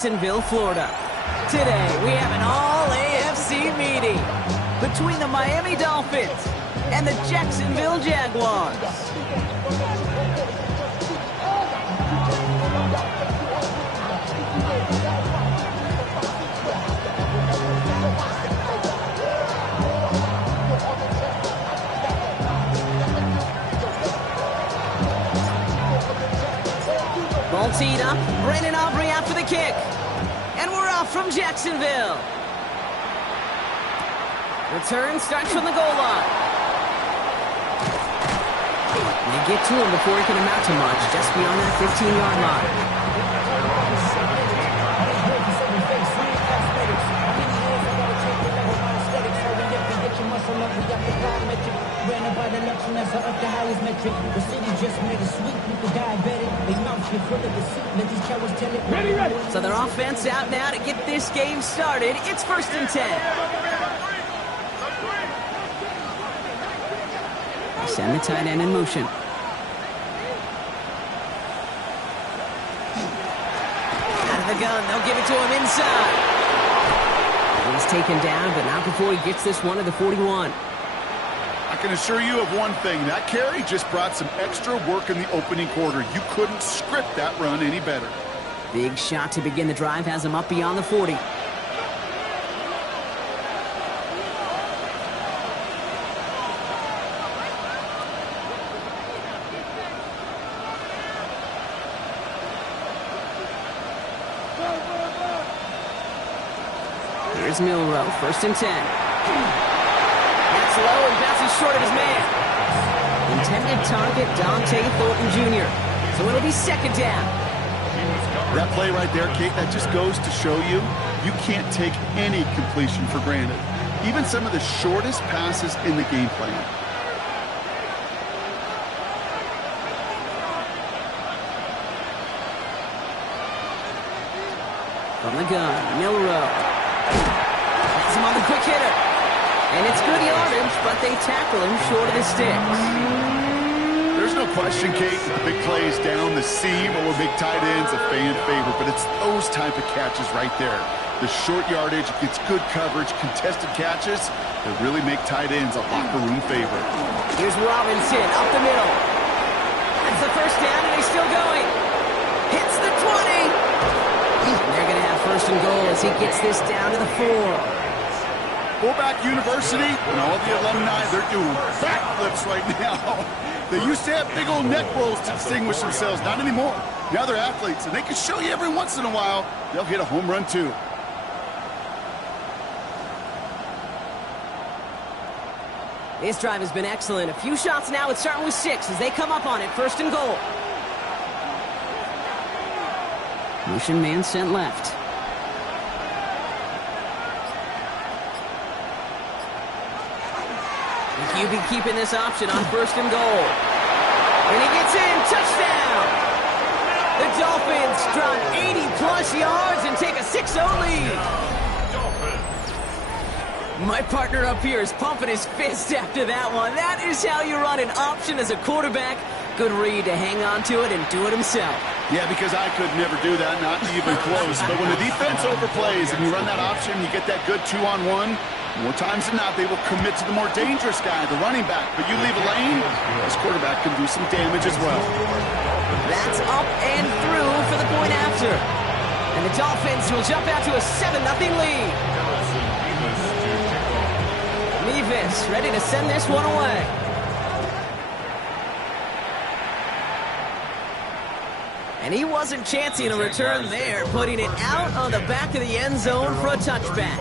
Jacksonville, Florida. Today, we have an all-AFC meeting between the Miami Dolphins and the Jacksonville Jaguars. Ball teed up, Brandon Aubrey after the kick. And we're off from Jacksonville. Return starts from the goal line. They get to him before he can amount to much, just beyond that 15-yard line. So their offense out now to get this game started. It's 1st and 10. Send the tight end in motion. Out of the gun, they'll give it to him inside. He's taken down, but not before he gets this one to the 41. I can assure you of one thing. That carry just brought some extra work in the opening quarter. You couldn't script that run any better. Big shot to begin the drive has him up beyond the 40. Here's Milrow, 1st and 10. That's low and bounces short of his man. Intended target, Dante Thornton Jr. So it'll be 2nd down. That play right there, Kate, that just goes to show you, you can't take any completion for granted. Even some of the shortest passes in the game plan. From the gun, Milrow. Has him on the quick hitter. And it's good yardage, but they tackle him short of the sticks. There's no question, Kate, that the big plays down the seam or big tight ends a fan favorite, but it's those type of catches right there. The short yardage gets good coverage, contested catches that really make tight ends a locker room favorite. Here's Robinson up the middle. That's the 1st down, and he's still going. Hits the 20. And they're going to have 1st and goal as he gets this down to the 4. Fullback University and all the alumni, they're doing backflips right now. They used to have big old neck rolls to distinguish themselves. Not anymore. Now they're athletes, and they can show you every once in a while they'll hit a home run too. This drive has been excellent. A few shots now. It's starting with 6 as they come up on it. 1st and goal. Motion man sent left. QB keeping this option on 1st and goal. And he gets in. Touchdown! The Dolphins drop 80-plus yards and take a 6-0 lead. My partner up here is pumping his fist after that one. That is how you run an option as a quarterback. Good read to hang on to it and do it himself. Yeah, because I could never do that, not even close. But when the defense overplays and you run that option, you get that good 2-on-1. More times than not, they will commit to the more dangerous guy, the running back. But you leave a lane, this quarterback can do some damage as well. That's up and through for the point after. And the Dolphins will jump out to a 7-0 lead. Mevis ready to send this one away. And he wasn't chancing a return there, putting it out on the back of the end zone for a touchback.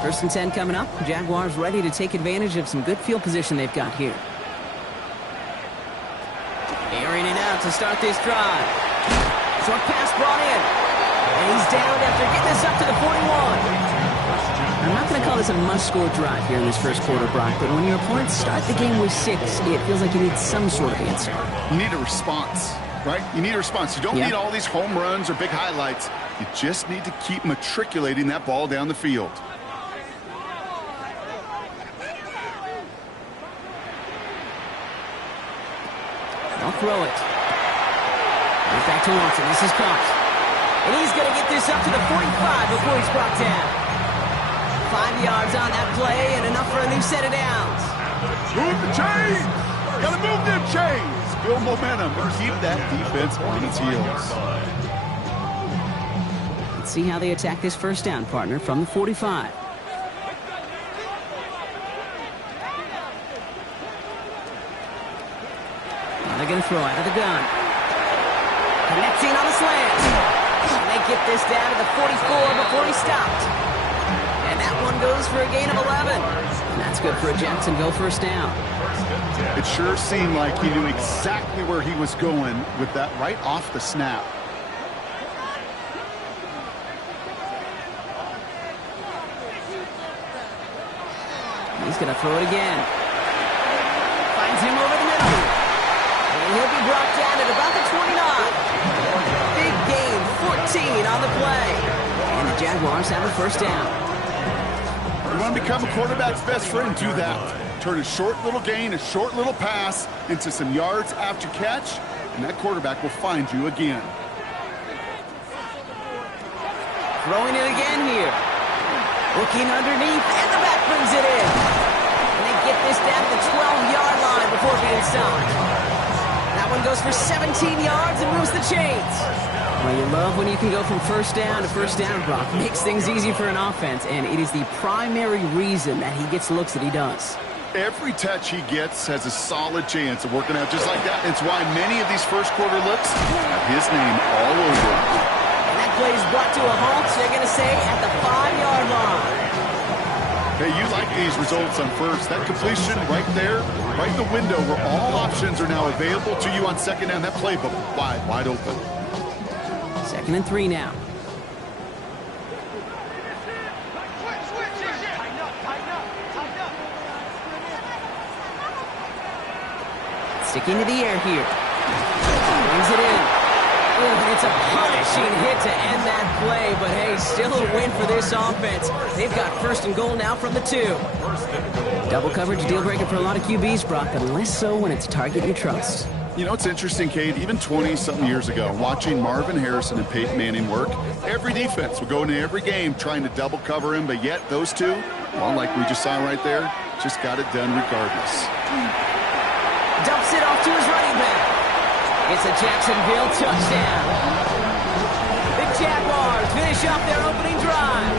First and 10 coming up. Jaguars ready to take advantage of some good field position they've got here. Airing it out to start this drive. Short pass brought in. And he's down after getting this up to the 41. I'm not going to call this a must-score drive here in this first quarter, Brock, but when your opponents start the game with 6, it feels like you need some sort of answer. You need a response. right? You need a response. You don't need all these home runs or big highlights. You just need to keep matriculating that ball down the field. They'll throw it. Right back to Watson. This is caught. And he's going to get this up to the 45 before he's brought down. 5 yards on that play and enough for a new set of downs. Move the chains! Gotta move them chains! Build momentum and keep that defense on its heels. Let's see how they attack this first down, partner, from the 45. Now they're going to throw out of the gun. Connecting on the slant. And they get this down to the 44 before he stopped. And that one goes for a gain of 11. And that's good for a Jacksonville first down. It sure seemed like he knew exactly where he was going with that right off the snap. He's going to throw it again. Finds him over the middle. And he'll be brought down at about the 29. Big gain, 14 on the play. And the Jaguars have a first down. You want to become a quarterback's best friend, do that. Turn a short little gain, a short little pass into some yards after catch, and that quarterback will find you again. Throwing it again here. Looking underneath, and the back brings it in. And they get this down to the 12-yard line before being stopped. That one goes for 17 yards and moves the chains. Well, you love when you can go from first down to first down, Brock. Makes things easy for an offense, and it is the primary reason that he gets looks that he does. Every touch he gets has a solid chance of working out just like that. It's why many of these first quarter looks have his name all over them. And that play is brought to a halt, so they're going to say at the 5-yard line. Hey, you like these results on first. That completion right there, right in the window where all options are now available to you on second down. That playbook wide open. 2nd and 3 now. Sticking to the air here. Brings it in. Ooh, it's a punishing hit to end that play, but hey, still a win for this offense. They've got 1st and goal now from the 2. Double coverage, deal breaker for a lot of QBs, Brock, but less so when it's a target you trust. You know, it's interesting, Cade, even 20-something years ago, watching Marvin Harrison and Peyton Manning work, every defense would go into every game trying to double cover him, but yet those two, well, like we just saw right there, just got it done regardless. Dumps it off to his running back. It's a Jacksonville touchdown. The Jaguars finish off their opening drive.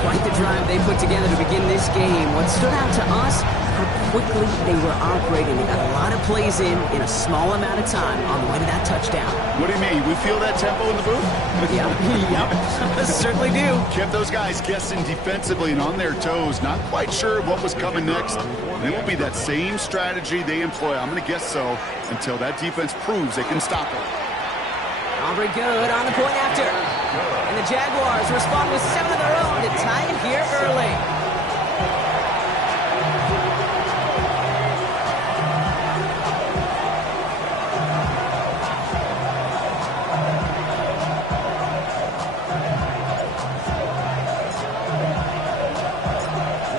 Quite the drive they put together to begin this game. What stood out to us, how quickly they were operating. They got a lot of plays in a small amount of time on the way to that touchdown. What do you mean? We feel that tempo in the booth? Yep. Certainly do. Kept those guys guessing defensively and on their toes, not quite sure what was coming next. And it will be that same strategy they employ, I'm going to guess so, until that defense proves they can stop it. Aubrey good on the point after. And the Jaguars respond with 7 of their own to tie it here early.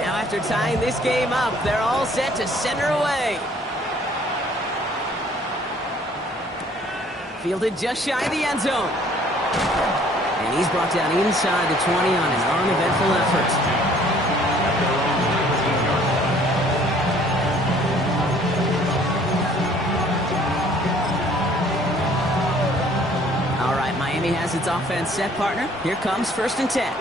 Now after tying this game up, they're all set to center away. Fielded just shy of the end zone. And he's brought down inside the 20 on an uneventful effort. All right, Miami has its offense set, partner. Here comes 1st and 10.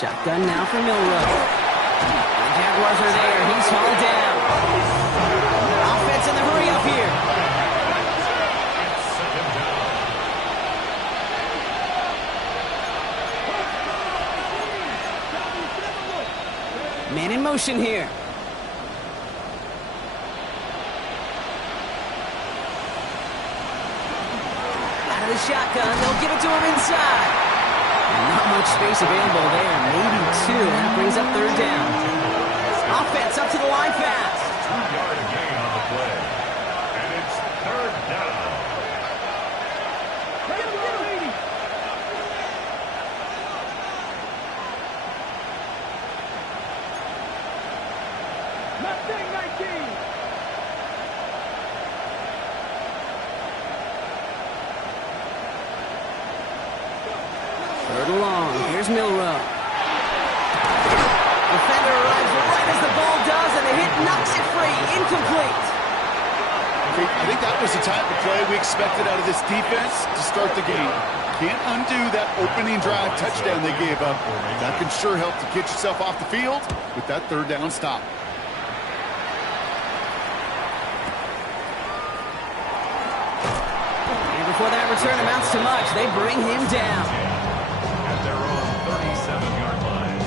Shotgun now for Milrow. The Jaguars are there. He's hauled down. Offense in the hurry-up here. Man in motion here. the shotgun. They'll give it to him inside. Not much space available there. Maybe two. That brings up third down. Offense up to the line fast. 2-yard gain on the play. And it's third down. Third and long. Here's Milrow. Defender arrives right as the ball does, and the hit knocks it free. Incomplete. I think that was the type of play we expected out of this defense to start the game. Can't undo that opening drive touchdown they gave up. That can sure help to get yourself off the field with that third down stop. And before that return amounts to much, they bring him down. At their own 37-yard line.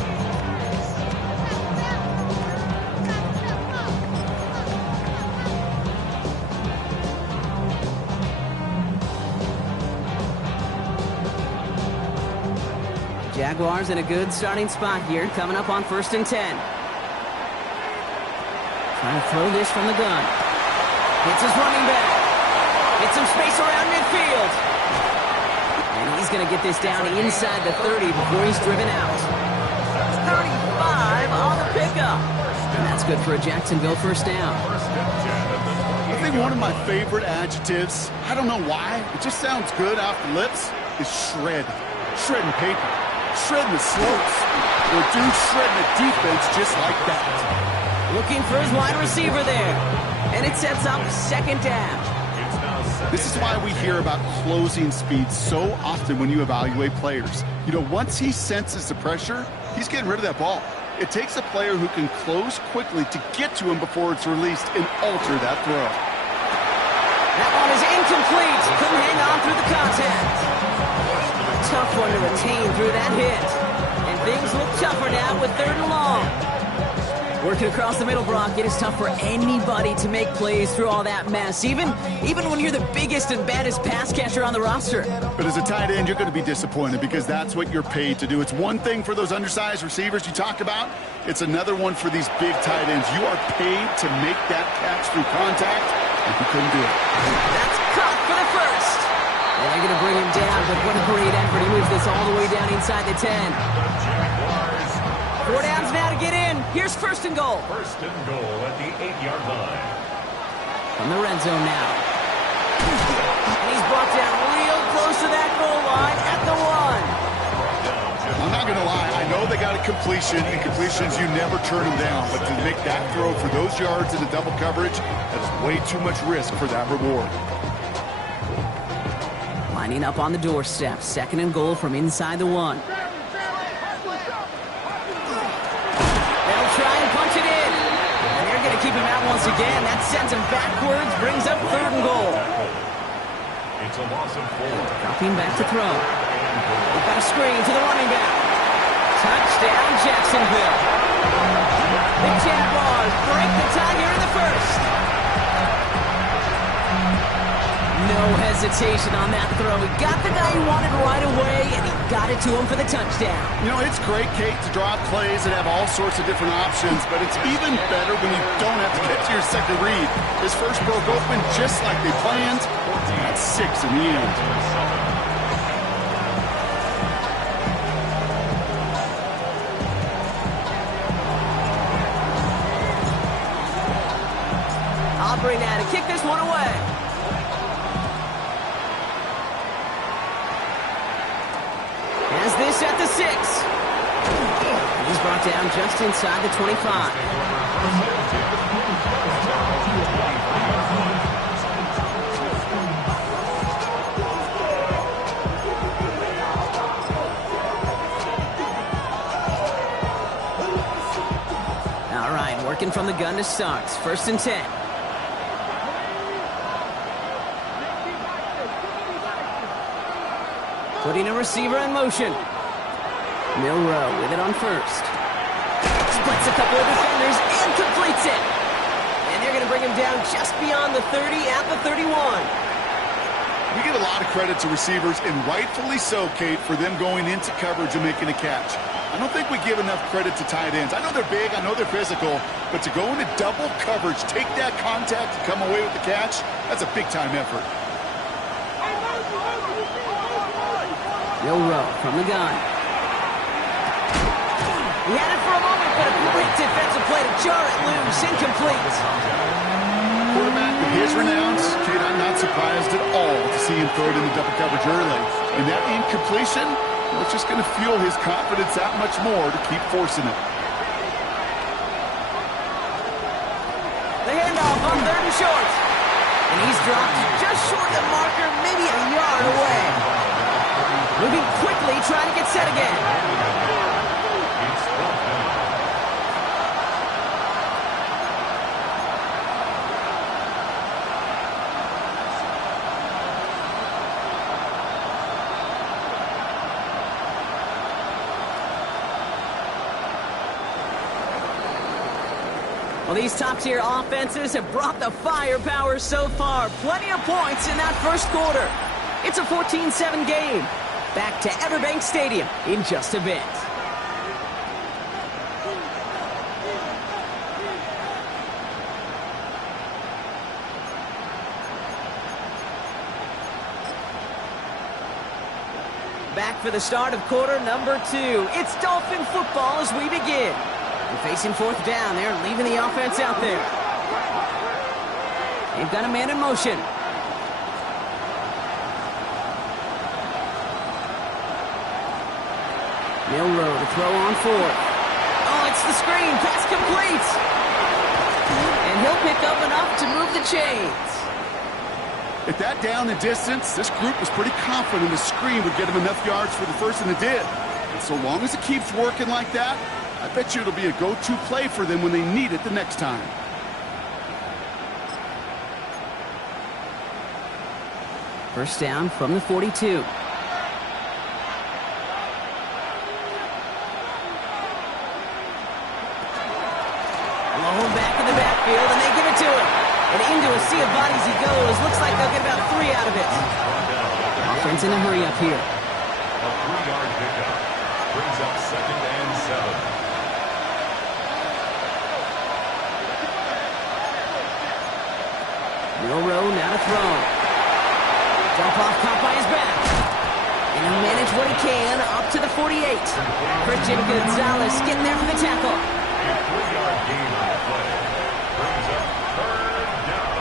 Jaguars in a good starting spot here, coming up on 1st and 10. Trying to throw this from the gun. Hits his running back. Gets some space around midfield. And he's going to get this down inside the 30 before he's driven out. 35 on the pickup. And that's good for a Jacksonville first down. I think one of my favorite adjectives, I don't know why, it just sounds good off the lips, is shred. Shredding paper. Shredding the slopes. Or dude shredding the defense just like that. Looking for his wide receiver there. And it sets up second down. This is why we hear about closing speed so often when you evaluate players. You know, once he senses the pressure, he's getting rid of that ball. It takes a player who can close quickly to get to him before it's released and alter that throw. That one is incomplete. Couldn't hang on through the contact. Tough one to retain through that hit. And things look tougher now with third and long. Working across the middle, Brock, it is tough for anybody to make plays through all that mess, even when you're the biggest and baddest pass catcher on the roster. But as a tight end, you're going to be disappointed because that's what you're paid to do. It's one thing for those undersized receivers you talk about. It's another one for these big tight ends. You are paid to make that catch through contact, and you couldn't do it. That's caught for the first. And they're going to bring him down, but what a great effort. He moves this all the way down inside the 10. 4 downs now to get in. Here's first and goal. First and goal at the 8-yard line. From the red zone now. And he's brought down real close to that goal line at the 1. I'm not going to lie. I know they got a completion, and completions, you never turn them down. But to make that throw for those yards in the double coverage, that is way too much risk for that reward. Lining up on the doorstep. Second and goal from inside the 1. Try and punch it in. And they're going to keep him out once again. That sends him backwards, brings up third and goal. It's a loss of 4. Dropping back to throw. They've got a screen to the running back. Touchdown, Jacksonville. The Jaguars break the tie here in the first. No hesitation on that throw. He got the guy he wanted right away, and he got it to him for the touchdown. You know, it's great, Kate, to draw up plays and have all sorts of different options, but it's even better when you don't have to get to your second read. His first broke open just like they planned. That's 6 in the end. Aubrey now to kick this one away. Has this at the 6. He's brought down just inside the 25. All right, working from the gun to start. First and 10. Putting a receiver in motion. Milrow with it on first. Splits a couple of defenders and completes it. And they're going to bring him down just beyond the 30 at the 31. We give a lot of credit to receivers, and rightfully so, Kate, for them going into coverage and making a catch. I don't think we give enough credit to tight ends. I know they're big, I know they're physical, but to go into double coverage, take that contact, and come away with the catch, that's a big-time effort. Milroe from the gun. He had it for a moment, but a great defensive play to jar it loose. Incomplete. Quarterback with his renounce, Kate, I'm not surprised at all to see him throw it into double coverage early. And that incompletion, well, it's just going to fuel his confidence that much more to keep forcing it. The handoff on 3rd and short. And he's dropped just short of the marker, maybe a yard away. Moving quickly, trying to get set again. Well, these top-tier offenses have brought the firepower so far. Plenty of points in that first quarter. It's a 14-7 game. Back to Everbank Stadium in just a bit. Back for the start of quarter number 2. It's Dolphin football as we begin. They're facing 4th down. They're leaving the offense out there. They've got a man in motion. Milroe to throw on 4th. Oh, it's the screen. Pass complete. And he'll pick up enough to move the chains. At that down and distance, this group was pretty confident the screen would get him enough yards for the first, and it did. And so long as it keeps working like that, I bet you it'll be a go-to play for them when they need it the next time. First down from the 42. Low back in the backfield, and they give it to him. And into a sea of bodies he goes. Looks like they'll get about 3 out of it. Offense in a hurry up here. A 3-yard pickup brings up 2nd and 7. Milroe now to throw. Dump off caught by his back. And he'll manage what he can up to the 48. Christian Gonzalez getting there for the tackle. A 3-yard gain on the play brings up 3rd down.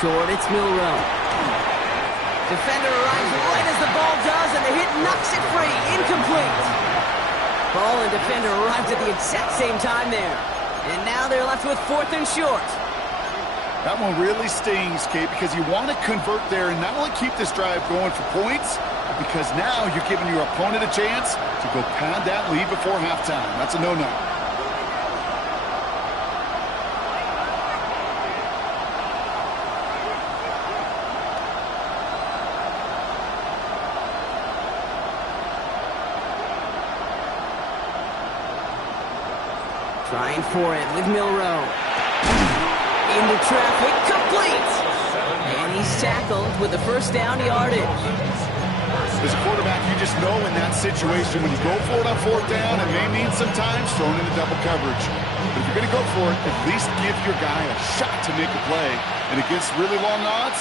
Short, it's Milroe. Defender arrives right as the ball does, and the hit knocks it free. Incomplete. Ball and defender arrived at the exact same time there. And now they're left with 4th and short. That one really stings, Kate, because you want to convert there and not only keep this drive going for points, but because now you're giving your opponent a chance to go pad that lead before halftime. That's a no-no. Trying for it with Milroe. Into traffic, complete! And he's tackled with the first down yardage. As a quarterback, you just know in that situation, when you go for it on 4th down, it may mean sometimes thrown into double coverage. But if you're going to go for it, at least give your guy a shot to make a play. And against really long odds,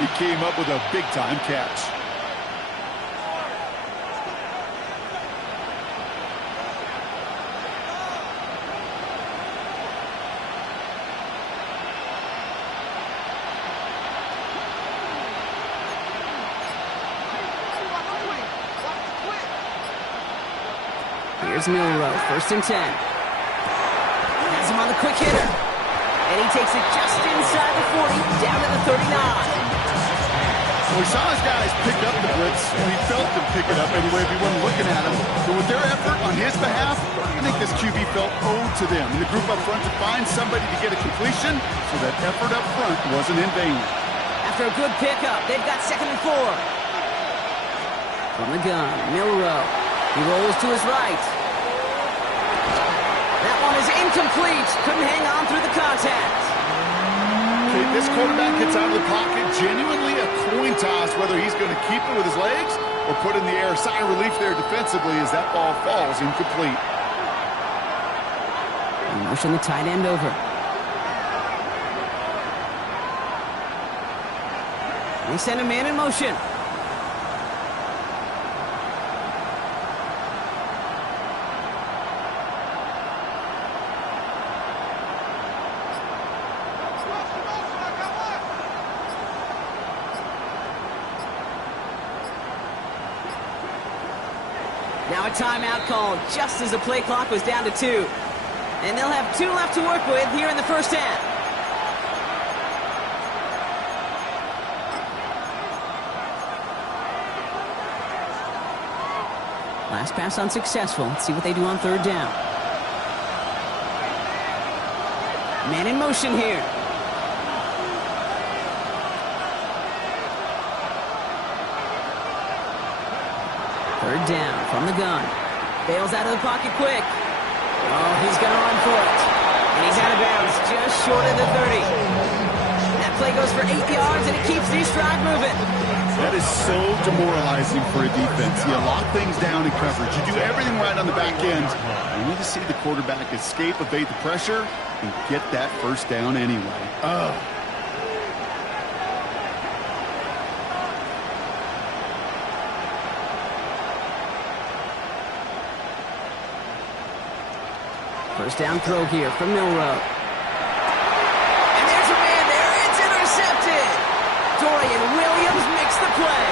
he came up with a big-time catch. Here's Milroe, 1st and 10. Has him on the quick hitter. And he takes it just inside the 40, down to the 39. Well, we saw his guys pick up the blitz, and he felt them pick it up anyway if he wasn't looking at him. But with their effort on his behalf, I think this QB felt owed to them. And the group up front to find somebody to get a completion, so that effort up front wasn't in vain. After a good pickup, they've got 2nd and 4. From the gun, Milrow. He rolls to his right. That one is incomplete. Couldn't hang on through the contact. Okay, this quarterback gets out of the pocket. Genuinely a coin toss whether he's going to keep it with his legs or put it in the air. Sigh of relief there defensively as that ball falls incomplete. And motion the tight end over. They send a man in motion. Now a timeout called just as the play clock was down to 2. And they'll have 2 left to work with here in the first half. Last pass unsuccessful. Let's see what they do on 3rd down. Man in motion here. Third down from the gun. Bails out of the pocket quick. Oh, he's going to run for it. And he's out of bounds just short of the 30. That play goes for 8 yards, and it keeps this drive moving. That is so demoralizing for a defense. You lock things down in coverage. You do everything right on the back end. You need to see the quarterback escape, evade the pressure, and get that first down anyway. Oh. First down throw here from Milrow. And there's a man there. It's intercepted. Dorian Williams makes the play.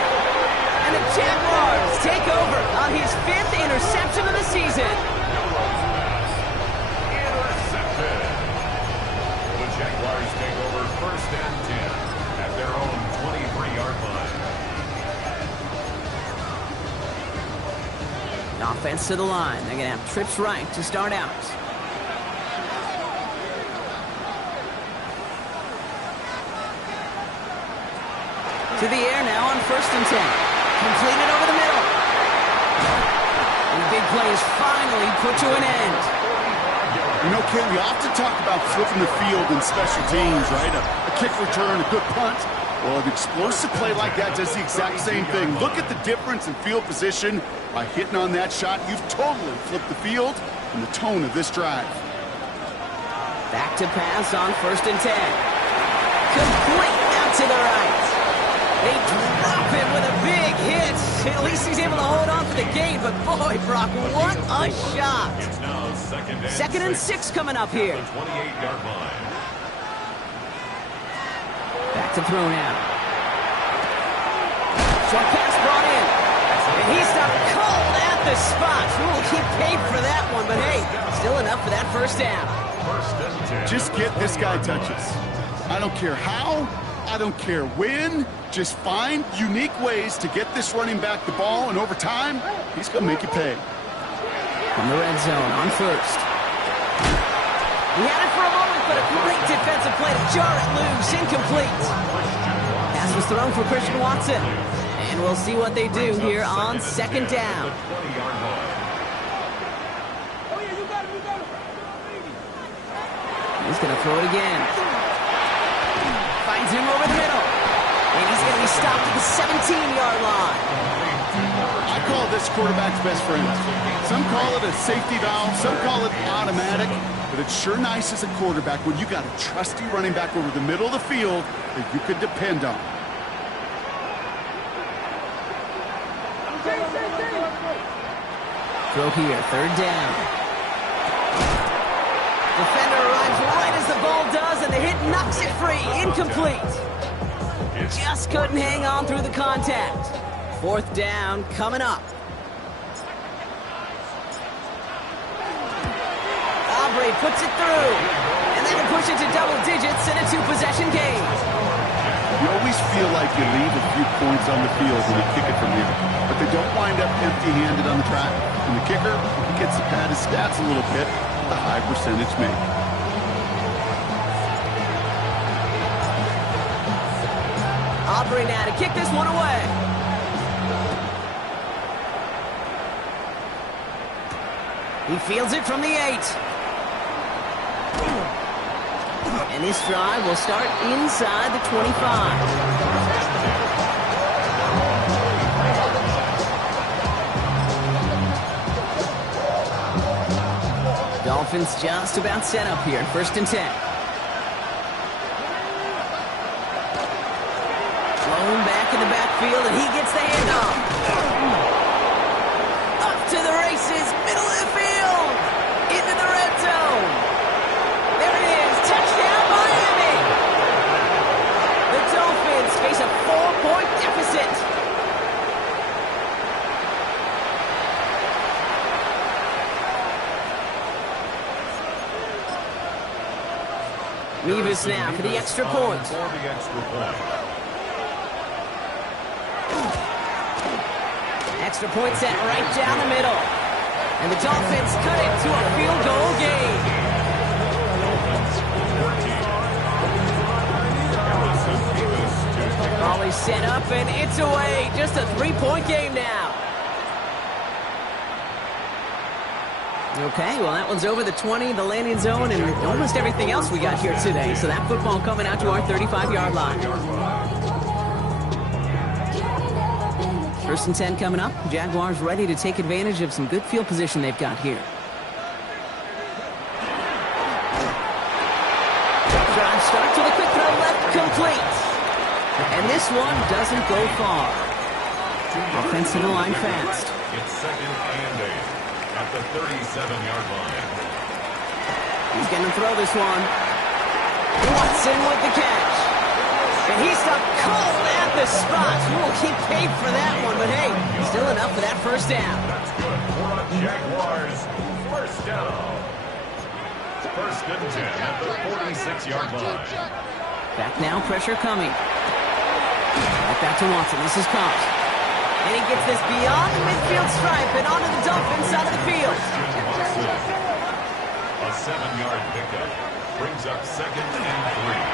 And the Jaguars take over on his 5th interception of the season. Intercepted. The Jaguars take over 1st and 10 at their own 23-yard line. An offense to the line. They're going to have trips right to start out. To the air now on 1st and 10. Completed over the middle. And the big play is finally put to an end. You know, Ken, we often talk about flipping the field in special teams, right? A kick return, a good punt. Well, an explosive play like that does the exact same thing. Look at the difference in field position. By hitting on that shot, you've totally flipped the field and the tone of this drive. Back to pass on 1st and 10. Complete out to the right. They drop him with a big hit. At least he's able to hold on for the game. But boy, Brock, what a shot. It's now 2nd and 6 coming up here. 28-yard line. Back to throw now. Short pass brought in. And he stopped cold at the spot. We'll keep paid for that one. But hey, still enough for that first down. Just get this guy touches. I don't care how. I don't care when. Just find unique ways to get this running back the ball, and over time, he's going to make you pay. From the red zone on 1st. He had it for a moment, but a great defensive play to jar it loose. Incomplete. Pass was thrown for Christian Watson. And we'll see what they do here on 2nd down. He's going to throw it again. Finds him over the middle. And he's going to be stopped at the 17-yard line. I call this quarterback's best friend. Some call it a safety valve, some call it automatic, but it's sure nice as a quarterback when you got a trusty running back over the middle of the field that you could depend on. Throw here, 3rd down. Defender arrives right as the ball does, and the hit knocks it free. Incomplete. Just couldn't hang on through the contact. 4th down coming up. Aubrey puts it through. And they can push it to double digits in a 2-possession game. You always feel like you leave a few points on the field when you kick it from here, but they don't wind up empty-handed on the track. And the kicker, he gets to pad his stats a little bit with a high percentage make. Aubrey now to kick this one away. He fields it from the 8. And this drive will start inside the 25. Dolphins just about set up here, 1st and 10. Thrown back in the backfield, and he gets the handoff. Up to the races, middle of the field, into the red zone. There it is, touchdown Miami. The Dolphins face a 4-point deficit. Mevis now for the extra point. Extra point set right down the middle. And the Dolphins cut it to a field goal game. Always set up and it's away. Just a 3-point game now. Okay, well, that one's over the 20, the landing zone, and almost everything else we got here today. So that football coming out to our 35-yard line. 1st and 10 coming up. Jaguars ready to take advantage of some good field position they've got here. Drive starts with a quick throw left, complete. And this one doesn't go far. Offensive line fast. It's 2nd and 8. At the 37-yard line. He's going to throw this one. Watson with the catch. And he stopped cold at the spot. You will keep paid for that one, but hey, still enough for that 1st down. That's good for the Jaguars. 1st down. 1st and 10 at the 46-yard line. Back now, pressure coming. Right back to Watson. This is caught. And he gets this beyond the midfield stripe and onto the Dolphins side of the field. A 7-yard pickup brings up 2nd and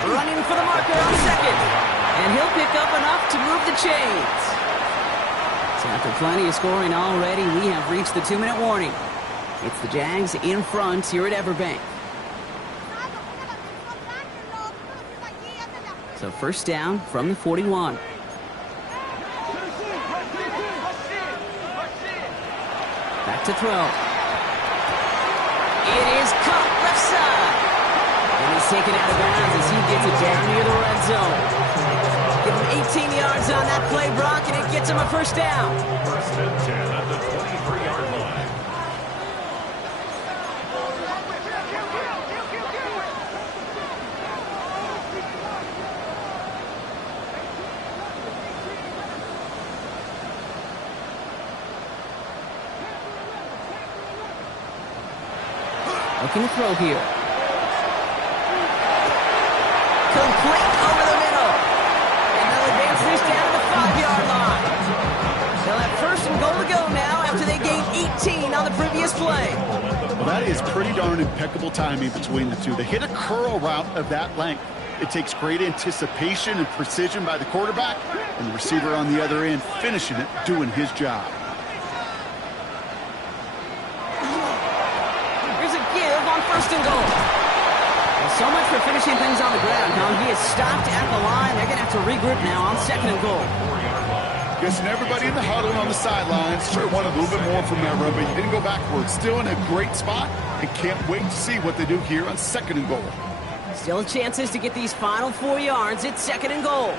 3. Running for the marker on 2nd. And he'll pick up enough to move the chains. So after plenty of scoring already, we have reached the 2-minute warning. It's the Jags in front here at Everbank. So 1st down from the 41. Back to throw. It is caught left side. And he's taken out of bounds as he gets it down near the red zone. Give him 18 yards on that play, Brock, and it gets him a 1st down. 1st and 10 at the 23-yard line. Looking to throw here. Complete over the middle. And they'll advance this down to the 5-yard line. They'll have 1st and goal to go now after they gained 18 on the previous play. Well, that is pretty darn impeccable timing between the two. They hit a curl route of that length. It takes great anticipation and precision by the quarterback, and the receiver on the other end finishing it, doing his job. On 1st and goal. Well, so much for finishing things on the ground, huh? He is stopped at the line. They're going to have to regroup now on 2nd and goal. Guessing everybody in the huddle on the sidelines sure wanted a little bit more from that run, but you didn't go backwards. Still in a great spot and can't wait to see what they do here on 2nd and goal. Still chances to get these final 4 yards. It's 2nd and goal.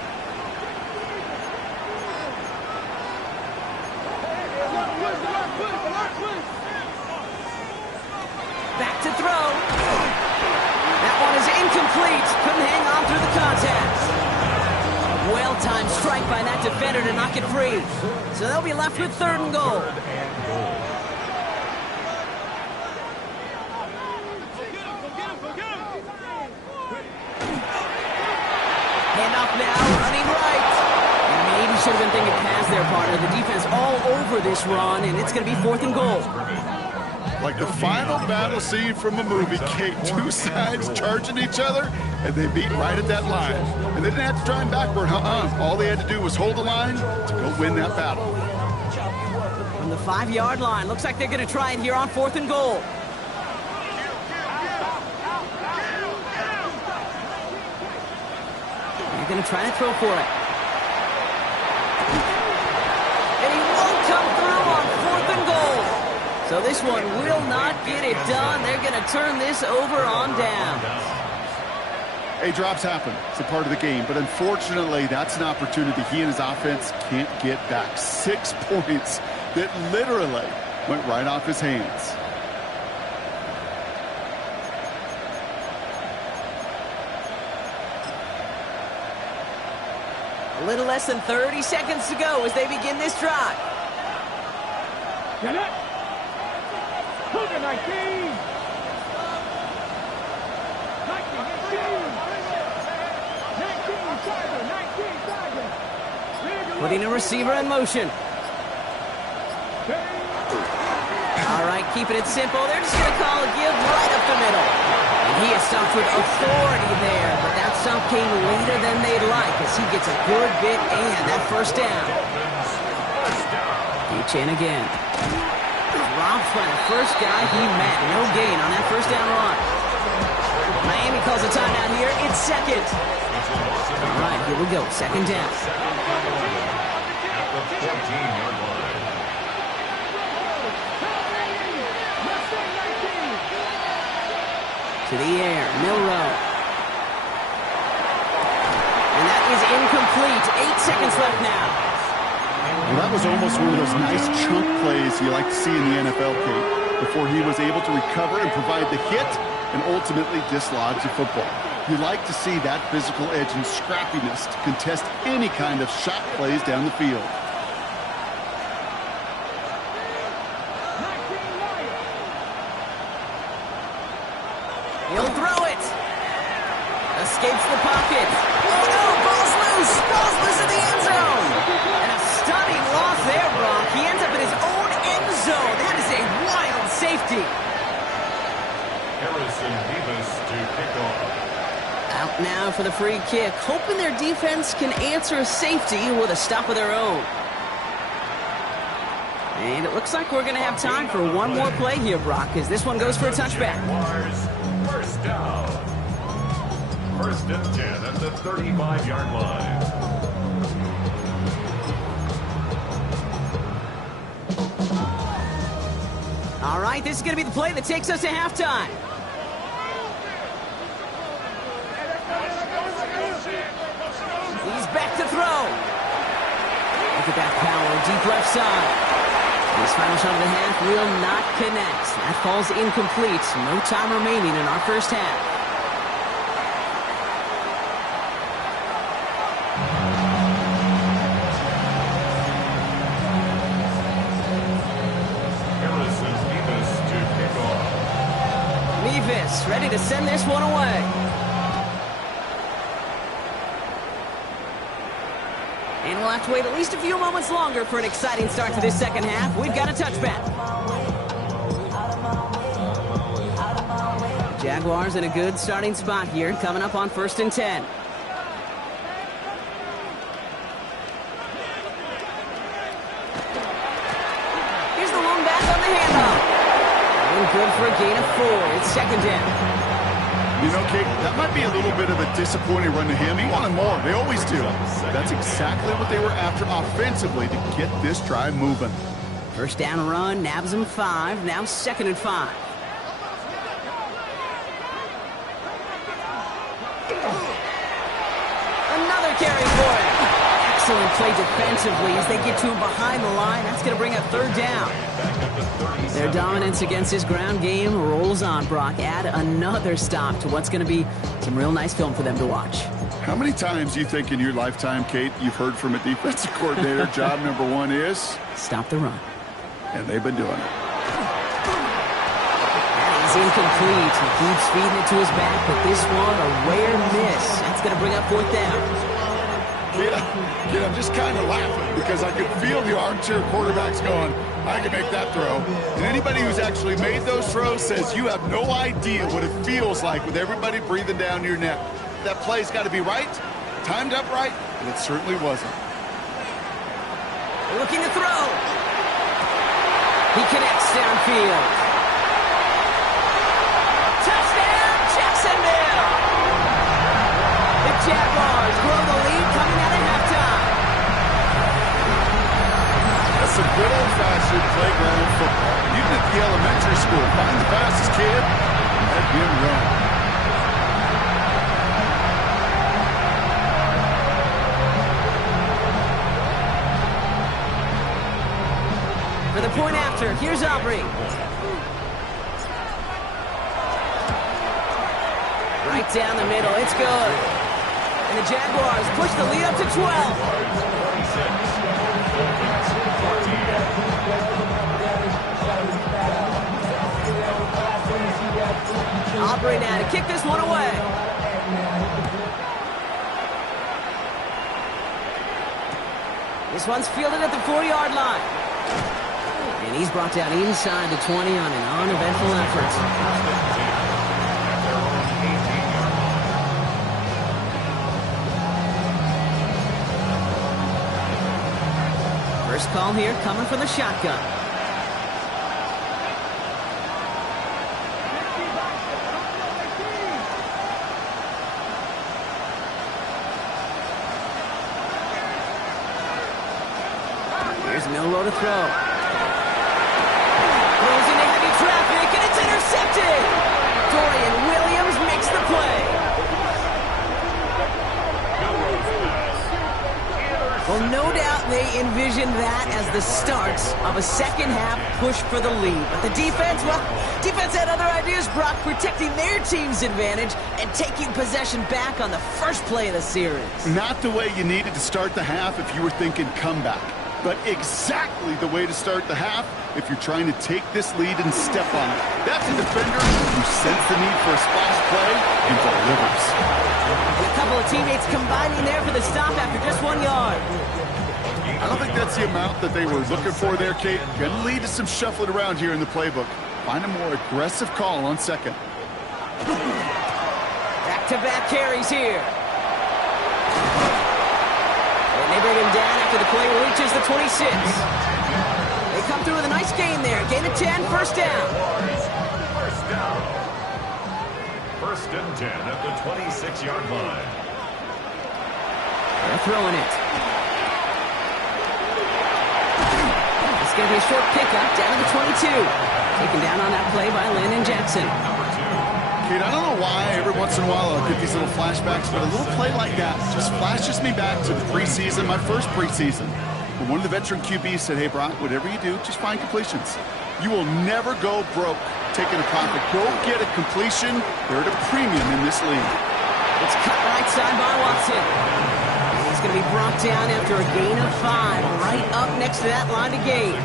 Back to throw. That one is incomplete. Couldn't hang on through the contact. Well-timed strike by that defender to knock it free. So they'll be left with 3rd and goal. Handoff now, running right. And maybe should have been thinking pass there, partner. The defense all over this run, and it's going to be 4th and goal. Like the final battle scene from a movie, Kate. Two sides charging each other, and they beat right at that line. And they didn't have to try and backward, All they had to do was hold the line to go win that battle. From the 5-yard line, looks like they're going to try it here on 4th and goal. They're going to try to throw for it. And he won't come through on 4th and goal. So this one will not get it done. They're going to turn this over on downs. Hey, drops happen. It's a part of the game. But unfortunately, that's an opportunity he and his offense can't get back. 6 points that literally went right off his hands. A little less than 30 seconds to go as they begin this drive. Get it! Put it 19! 19, Putting a receiver in motion. All right, keeping it simple. They're just going to call a give right up the middle. And he is stopped with authority there, but that stop came later than they'd like as he gets a good bit and that first down. Each in again. Dropped by the first guy he met. No gain on that first down run. Miami calls a timeout here. It's second. All right, here we go. Second down. To the air, Milrow. And that is incomplete. 8 seconds left now. Well, that was almost one of those nice chunk plays you like to see in the NFL, Kate, before he was able to recover and provide the hit and ultimately dislodge the football. You like to see that physical edge and scrappiness to contest any kind of shot plays down the field. He'll throw it. Escapes the pocket. Oh no, ball's loose. Ball's loose in the end zone. And a stunning loss there, Brock. He ends up in his own end zone. That is a wild safety. Harrison Davis to kick off. Out now for the free kick, hoping their defense can answer a safety with a stop of their own. And it looks like we're going to have time for one more play here, Brock, as this one goes for a touchback. First down. 1st and 10 at the 35-yard line. All right, this is going to be the play that takes us to halftime. He's back to throw. Look at that power, deep left side. This final shot of the half will not connect. That falls incomplete. No time remaining in our first half. Harrison Davis to kick off. Mevis ready to send this one away. And we'll have to wait at least a few moments longer for an exciting start to this second half. We've got a touchback. Jaguars in a good starting spot here, coming up on 1st and 10. Here's the long back on the handoff. And good for a gain of 4. It's 2nd down. You know, Kate, that might be a little bit of a disappointing run to him. He wanted more. They always do. That's exactly what they were after offensively to get this drive moving. First down run, nabs him 5. Now 2nd and 5. Another carry for it. Excellent play defensively as they get to him behind the line. That's going to bring up 3rd down. Their dominance against his ground game rolls on, Brock. Add another stop to what's going to be some real nice film for them to watch. How many times do you think in your lifetime, Kate, you've heard from a defensive coordinator, job number 1 is? Stop the run. And they've been doing it. That is incomplete. He keeps feeding it to his back, but this one, a rare miss. That's going to bring up 4th down. Kid, I'm just kind of laughing because I could feel the armchair quarterbacks going, I can make that throw. And anybody who's actually made those throws says you have no idea what it feels like with everybody breathing down your neck. That play's got to be right, timed up right, and it certainly wasn't. Looking to throw. He connects downfield. Touchdown, Jacksonville! The Jaguars grow the lead coming out of halftime. That's some good old-fashioned playground football. Even at the elementary school, find the fastest kid, let him run. For the point after, here's Aubrey. Right down the middle, it's good. And the Jaguars push the lead up to 12. Aubrey now to kick this one away. This one's fielded at the 4-yard line. And he's brought down inside the 20 on an uneventful effort. First call here coming from the shotgun. Here's Milroe to throw. Throws into heavy traffic, and it's intercepted! Dorian Williams makes the play. Well, no doubt they envisioned that as the start of a second-half push for the lead. But the defense, well, defense had other ideas, Brock, protecting their team's advantage and taking possession back on the first play of the series. Not the way you needed to start the half if you were thinking comeback, but exactly the way to start the half if you're trying to take this lead and step on it. That's a defender who senses the need for a splash play and delivers. And a couple of teammates combining there for the stop after just 1 yard. I don't think that's the amount that they were looking for there, Kate. Going to lead to some shuffling around here in the playbook. Find a more aggressive call on second. Back-to-back carries here. And they bring him down after the play reaches the 26. They come through with a nice gain there. Gain of 10, first down. First and 10 at the 26-yard line. They're throwing it. It's going to be a short pickup down to the 22. Taken down on that play by Lynn and Jackson. Kate, I don't know why every once in a while I'll get these little flashbacks, but a little play like that just flashes me back to the preseason, my first preseason. When one of the veteran QBs said, hey, Brock, whatever you do, just find completions. You will never go broke taking a profit. Go get a completion. They're at a premium in this league. It's cut right side by Watson. He's going to be brought down after a gain of 5, right up next to that line of gain.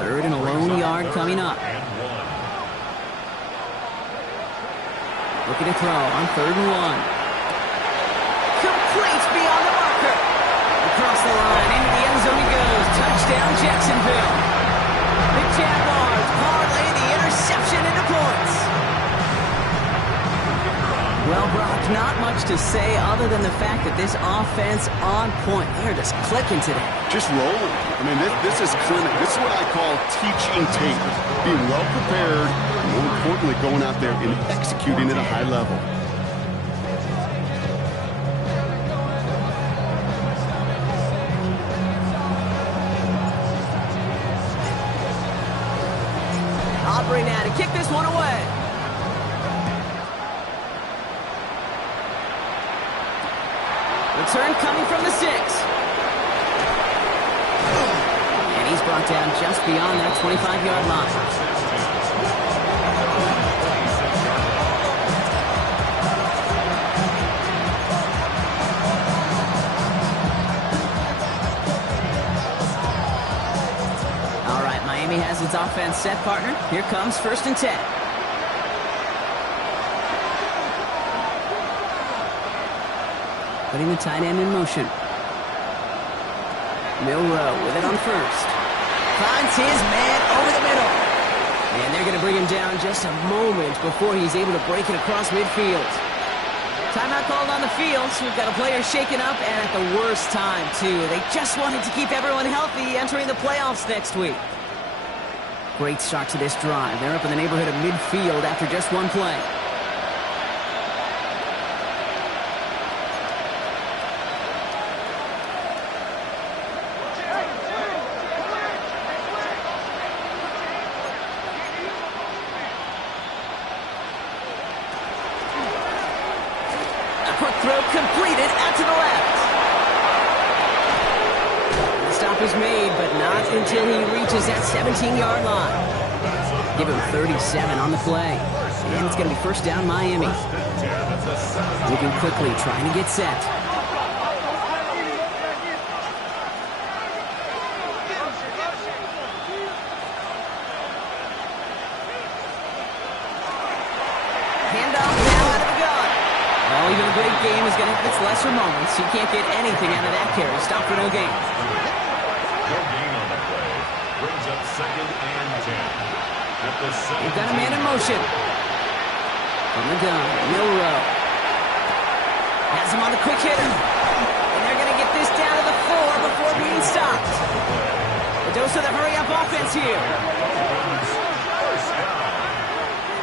Third and a lone yard coming up. Looking to throw on 3rd and 1. Complete beyond the marker. Across the line, into the end zone he goes. Touchdown, Jacksonville. The Jaguars parlay the interception into points. Well, Brock, not much to say other than the fact that this offense on point. They're just clicking today. Just rolling. I mean, this is clinic. This is what I call teaching tape. Being well prepared, and more importantly, going out there and executing at a high level. Aubrey now to kick this one away. Return coming from the 6. And he's brought down just beyond that 25-yard line. All right, Miami has its offense set, partner. Here comes 1st and 10. Putting the tight end in motion. Milroe with it on 1st. Finds his man over the middle. And they're going to bring him down just a moment before he's able to break it across midfield. Timeout called on the field, so we've got a player shaken up, and at the worst time, too. They just wanted to keep everyone healthy entering the playoffs next week. Great start to this drive. They're up in the neighborhood of midfield after just one play. Quick throw completed out to the left. The stop is made, but not until he reaches that 17-yard line. Give him 37 on the play. And it's going to be first down Miami. Moving quickly, trying to get set. Handoff now out of the gun. Oh, even a great game is going to have its lesser moments. You can't get anything out of that carry. Stop for no gain. No gain on the play. Brings up 2nd and 10. At the They've got a man in motion. From the gun, Milrow. Has him on the quick hitter. And they're going to get this down to the 4 before being stopped. A dose of the hurry-up offense here.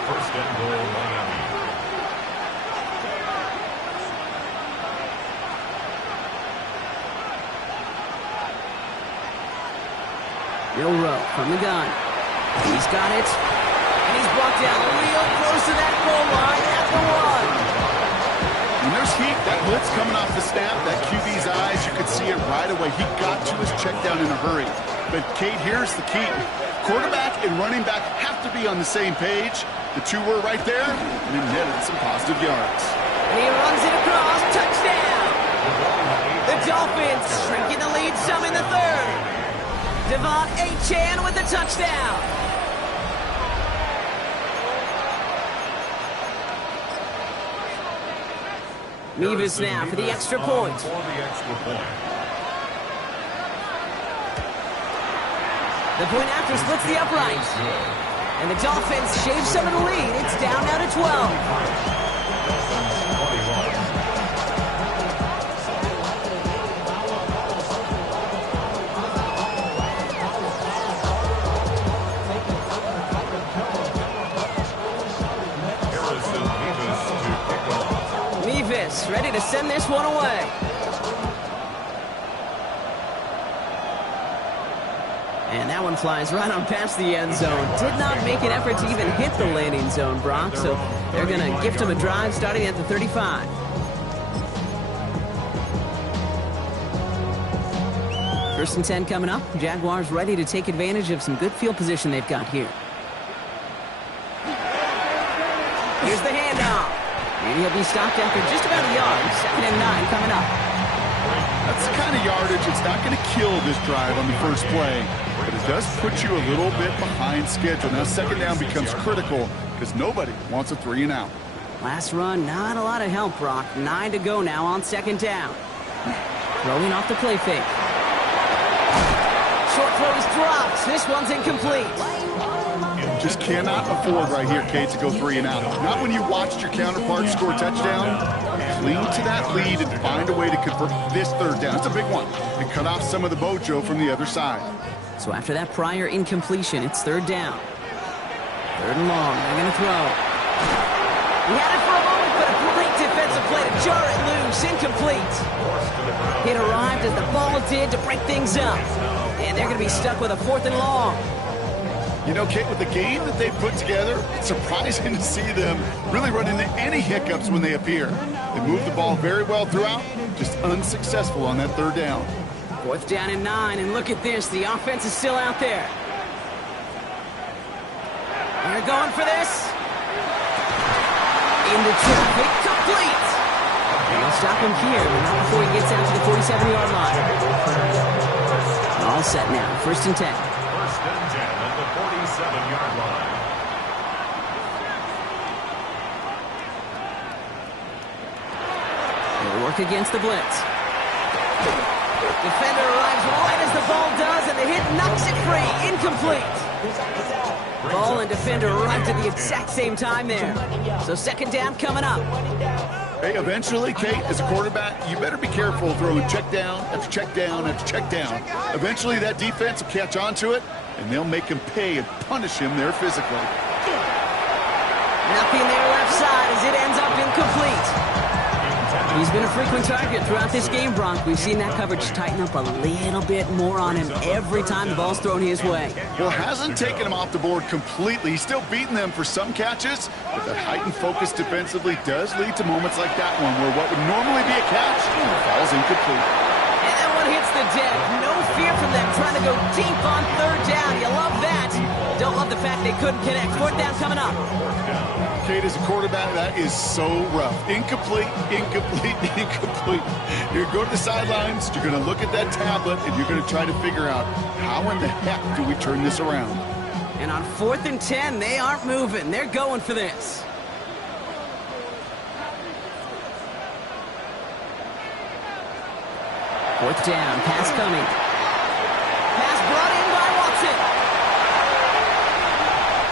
First and goal, Miami. Milrow from the gun. He's got it. And he's brought down real close to that goal line at the 1. When there's heat, that blitz coming off the snap, that QB's eyes, you could see it right away. He got to his check down in a hurry. But, Kate, here's the key. Quarterback and running back have to be on the same page. The two were right there, and it netted some positive yards. And he runs it across. Touchdown! The Dolphins shrinking the lead some in the 3rd. Devon Achane with the touchdown. Mevis now for the extra point. The point after splits the upright. And the Dolphins shave some of the lead. It's down now to 12. Ready to send this one away. And that one flies right on past the end zone. Did not make an effort to even hit the landing zone, Brock. So they're going to gift him a drive starting at the 35. First and 10 coming up. Jaguars ready to take advantage of some good field position they've got here. Here's the handoff. Maybe he'll be stopped after just about a yard. 2nd and 9 coming up. That's the kind of yardage. It's not going to kill this drive on the first play, but it does put you a little bit behind schedule. Now 2nd down becomes critical because nobody wants a 3-and-out. Last run, not a lot of help, Brock. 9 to go now on 2nd down. Throwing off the play fake. Short throw is dropped. This one's incomplete. Just cannot afford right here, Kate, to go 3-and-out. Not when you watched your counterpart score a touchdown. Cling to that lead and find a way to convert this 3rd down. It's a big one. And cut off some of the mojo from the other side. So after that prior incompletion, it's 3rd down. 3rd and long. They're going to throw. He had it for a moment, but a great defensive play to jar it loose. Incomplete. It arrived as the ball did to break things up. And they're going to be stuck with a 4th and long. You know, Kate, with the game that they've put together, it's surprising to see them really run into any hiccups when they appear. They move the ball very well throughout, just unsuccessful on that 3rd down. 4th down and 9, and look at this. The offense is still out there. They're going for this. Into traffic, complete. And they'll stop him here, but not before he gets out to the 47-yard line. All set now, 1st and 10. 1st and 10 at the 47-yard line. They'll work against the blitz. Defender arrives right as the ball does, and the hit knocks it free. Incomplete. Ball and defender arrived at the exact same time there. So second down coming up. Hey, eventually, Kate, as a quarterback, you better be careful throwing check down after check down after check down. Eventually, that defense will catch on to it, and they'll make him pay and punish him there physically. Nothing there left side as it ends up incomplete. He's been a frequent target throughout this game, Bronk. We've seen that coverage tighten up a little bit more on him every time the ball's thrown his way. Well, hasn't taken him off the board completely. He's still beating them for some catches, but that heightened focus defensively does lead to moments like that one where what would normally be a catch falls incomplete. And that one hits the deck. No fear from them trying to go deep on third down. You love that. Don't love the fact they couldn't connect. Fourth down coming up. Kate, as a quarterback, that is so rough. Incomplete, incomplete, incomplete. You're going to go to the sidelines, you're going to look at that tablet, and you're going to try to figure out how in the heck do we turn this around. And on 4th and 10, they aren't moving. They're going for this. Fourth down, pass coming. Pass brought in by Watson.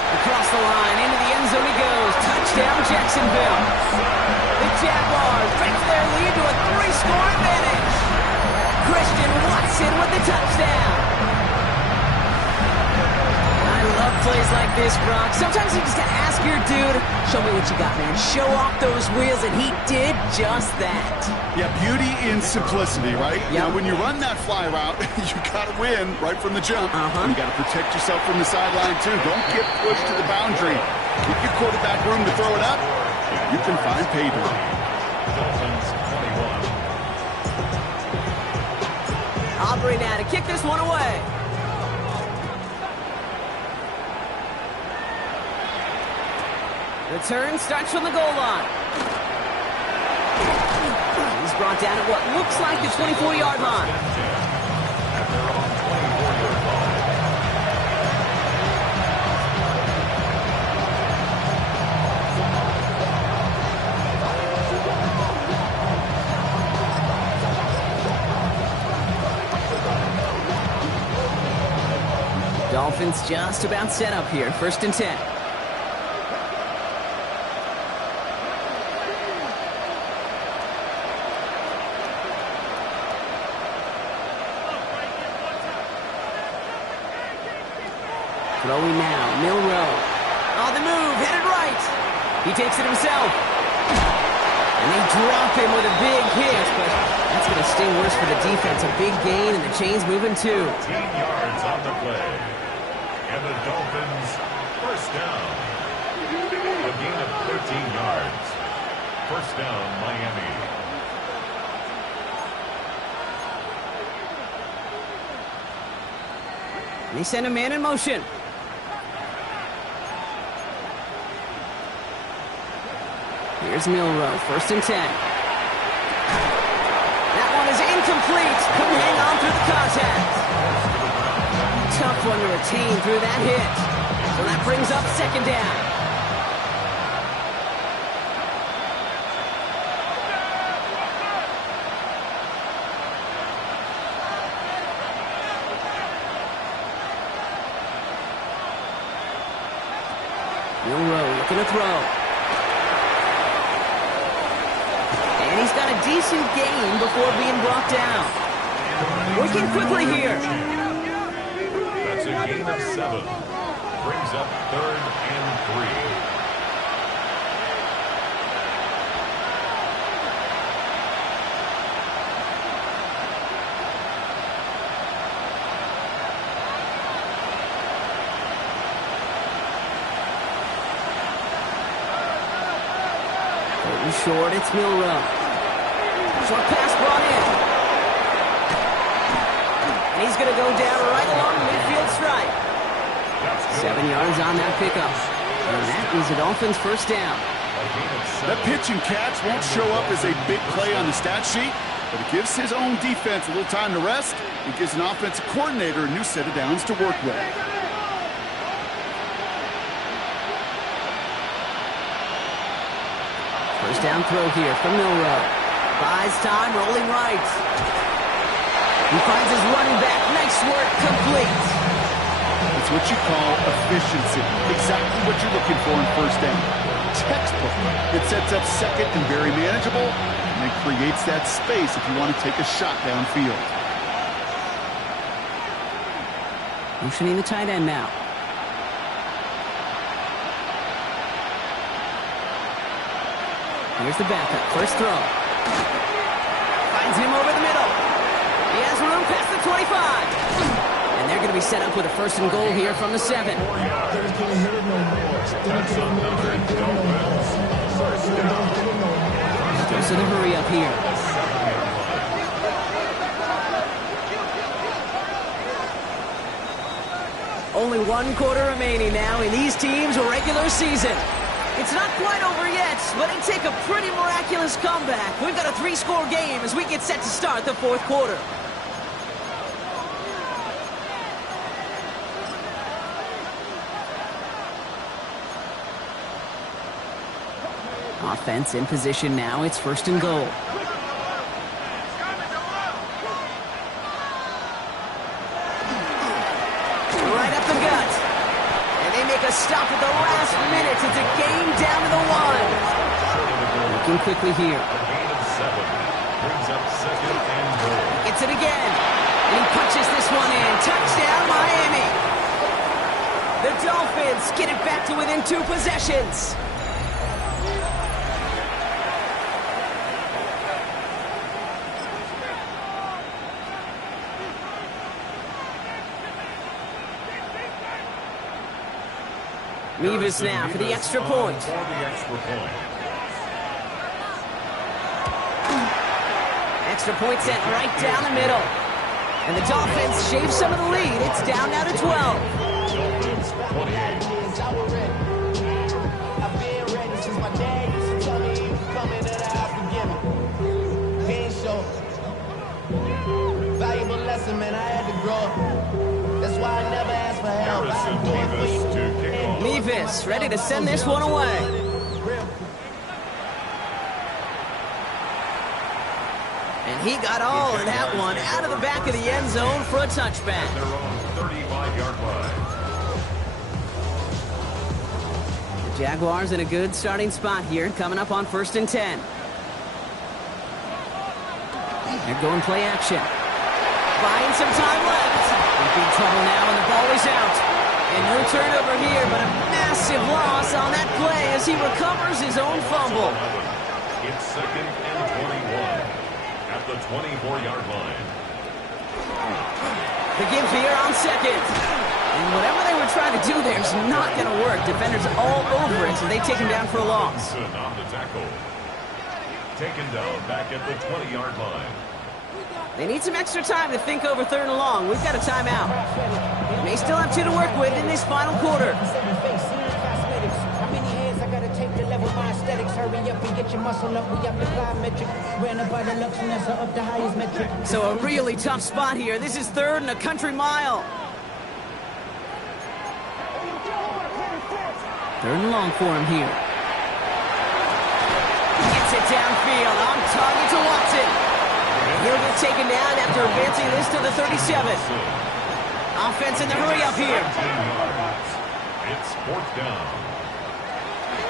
Across the line, into the end zone he goes. Touchdown, Jacksonville. The Jaguars break their lead to a 3-score advantage. Christian Watson with the touchdown. I love plays like this, Brock. Sometimes you just gotta ask your dude, show me what you got, man. Show off those wheels, and he did just that. Yeah, beauty in simplicity, right? Yep. Now, when you run that fly route, you gotta win right from the jump. And you gotta protect yourself from the sideline, too. Don't get pushed to the boundary. Give your quarterback room to throw it up. You can find pay dirt. Dolphins 21. Aubrey now to kick this one away. Return starts from the goal line. He's brought down at what looks like the 24-yard line. At their own 24-yard line. Dolphins just about set up here. 1st and 10. Throwing now, Milroe. On the move, headed right. He takes it himself. And they drop him with a big hit, but that's going to sting worse for the defense. A big gain, and the chain's moving too. 13 yards on the play. And the Dolphins, first down. A gain of 13 yards. First down, Miami. They send a man in motion. Here's Milroe, 1st and 10. That one is incomplete. Couldn't hang on through the contact. Tough one to retain through that hit. So that brings up 2nd down. Milroe looking to throw. And he's got a decent gain before being brought down. Working quickly here. That's a gain of 7. Brings up 3rd and 3. Short, it's Milroe. Short pass brought in. And he's going to go down right along the midfield stripe. 7 yards on that pickup. And that is the Dolphins' first down. That pitch and catch won't show up as a big play on the stat sheet, but it gives his own defense a little time to rest. It gives an offensive coordinator a new set of downs to work with. First down throw here from Milroe. Buys time, rolling right. He finds his running back. Nice work. Complete. It's what you call efficiency. Exactly what you're looking for in first down. Textbook. It sets up second and very manageable, and it creates that space if you want to take a shot downfield. Motioning the tight end now. Here's the backup. First throw. Finds him over the middle. He has room past the 25. And they're going to be set up with a first and goal here from the 7. Goes to the hurry up here. Only 1 quarter remaining now in these teams' regular season. It's not quite over yet, but it take a pretty miraculous comeback. We've got a 3-score game as we get set to start the 4th quarter. Offense in position now. It's first and goal. Right up the gut. And they make a stop at the last minute. It's a game down to the 1. Looking quickly here. Brings up second and goal. Gets it again. And he punches this one in. Touchdown, Miami. The Dolphins get it back to within 2 possessions. Mevis now for the extra point. Extra point sent right down the middle. And the Dolphins shave some of the lead. It's down now to 12. Dolphins 28. Valuable lesson, man. I had to grow up. That's why I never asked for help. Mevis to kick off. Mevis ready to send this one away. And he got all of that one out of the back of the end zone for a touchback. Their own 35-yard line. The Jaguars in a good starting spot here, coming up on 1st and 10. They're going play action. Buying some time left. In big trouble now, and the ball is out. And no turnover here, but a massive loss on that play as he recovers his own fumble. It's second and 21 at the 24-yard line. The give here on second. And whatever they were trying to do there is not going to work. Defenders all over it, so they take him down for a loss. On the tackle. Taken down back at the 20-yard line. They need some extra time to think over 3rd and long. We've got a timeout. They still have 2 to work with in this final quarter. So a really tough spot here. This is 3rd and a country mile. 3rd and long for him here. Gets it downfield, on target to Watson. He'll get taken down after advancing this to the 37. Offense in the hurry up here. It's 4th down.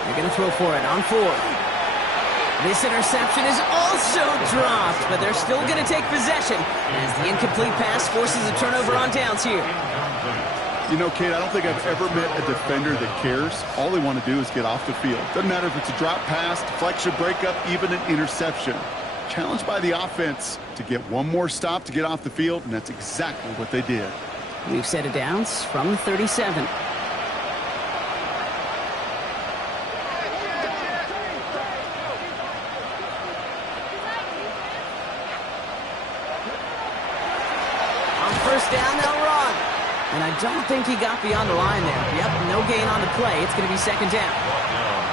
They're going to throw for it on 4th. This interception is also dropped, but they're still going to take possession as the incomplete pass forces a turnover on downs here. You know, Kate, I don't think I've ever met a defender that cares. All they want to do is get off the field. Doesn't matter if it's a drop pass, deflection, breakup, even an interception. Challenged by the offense to get one more stop to get off the field, and that's exactly what they did. We've set it downs from the 37. On 1st down, they'll run. And I don't think he got beyond the line there. Yep, no gain on the play. It's going to be 2nd down.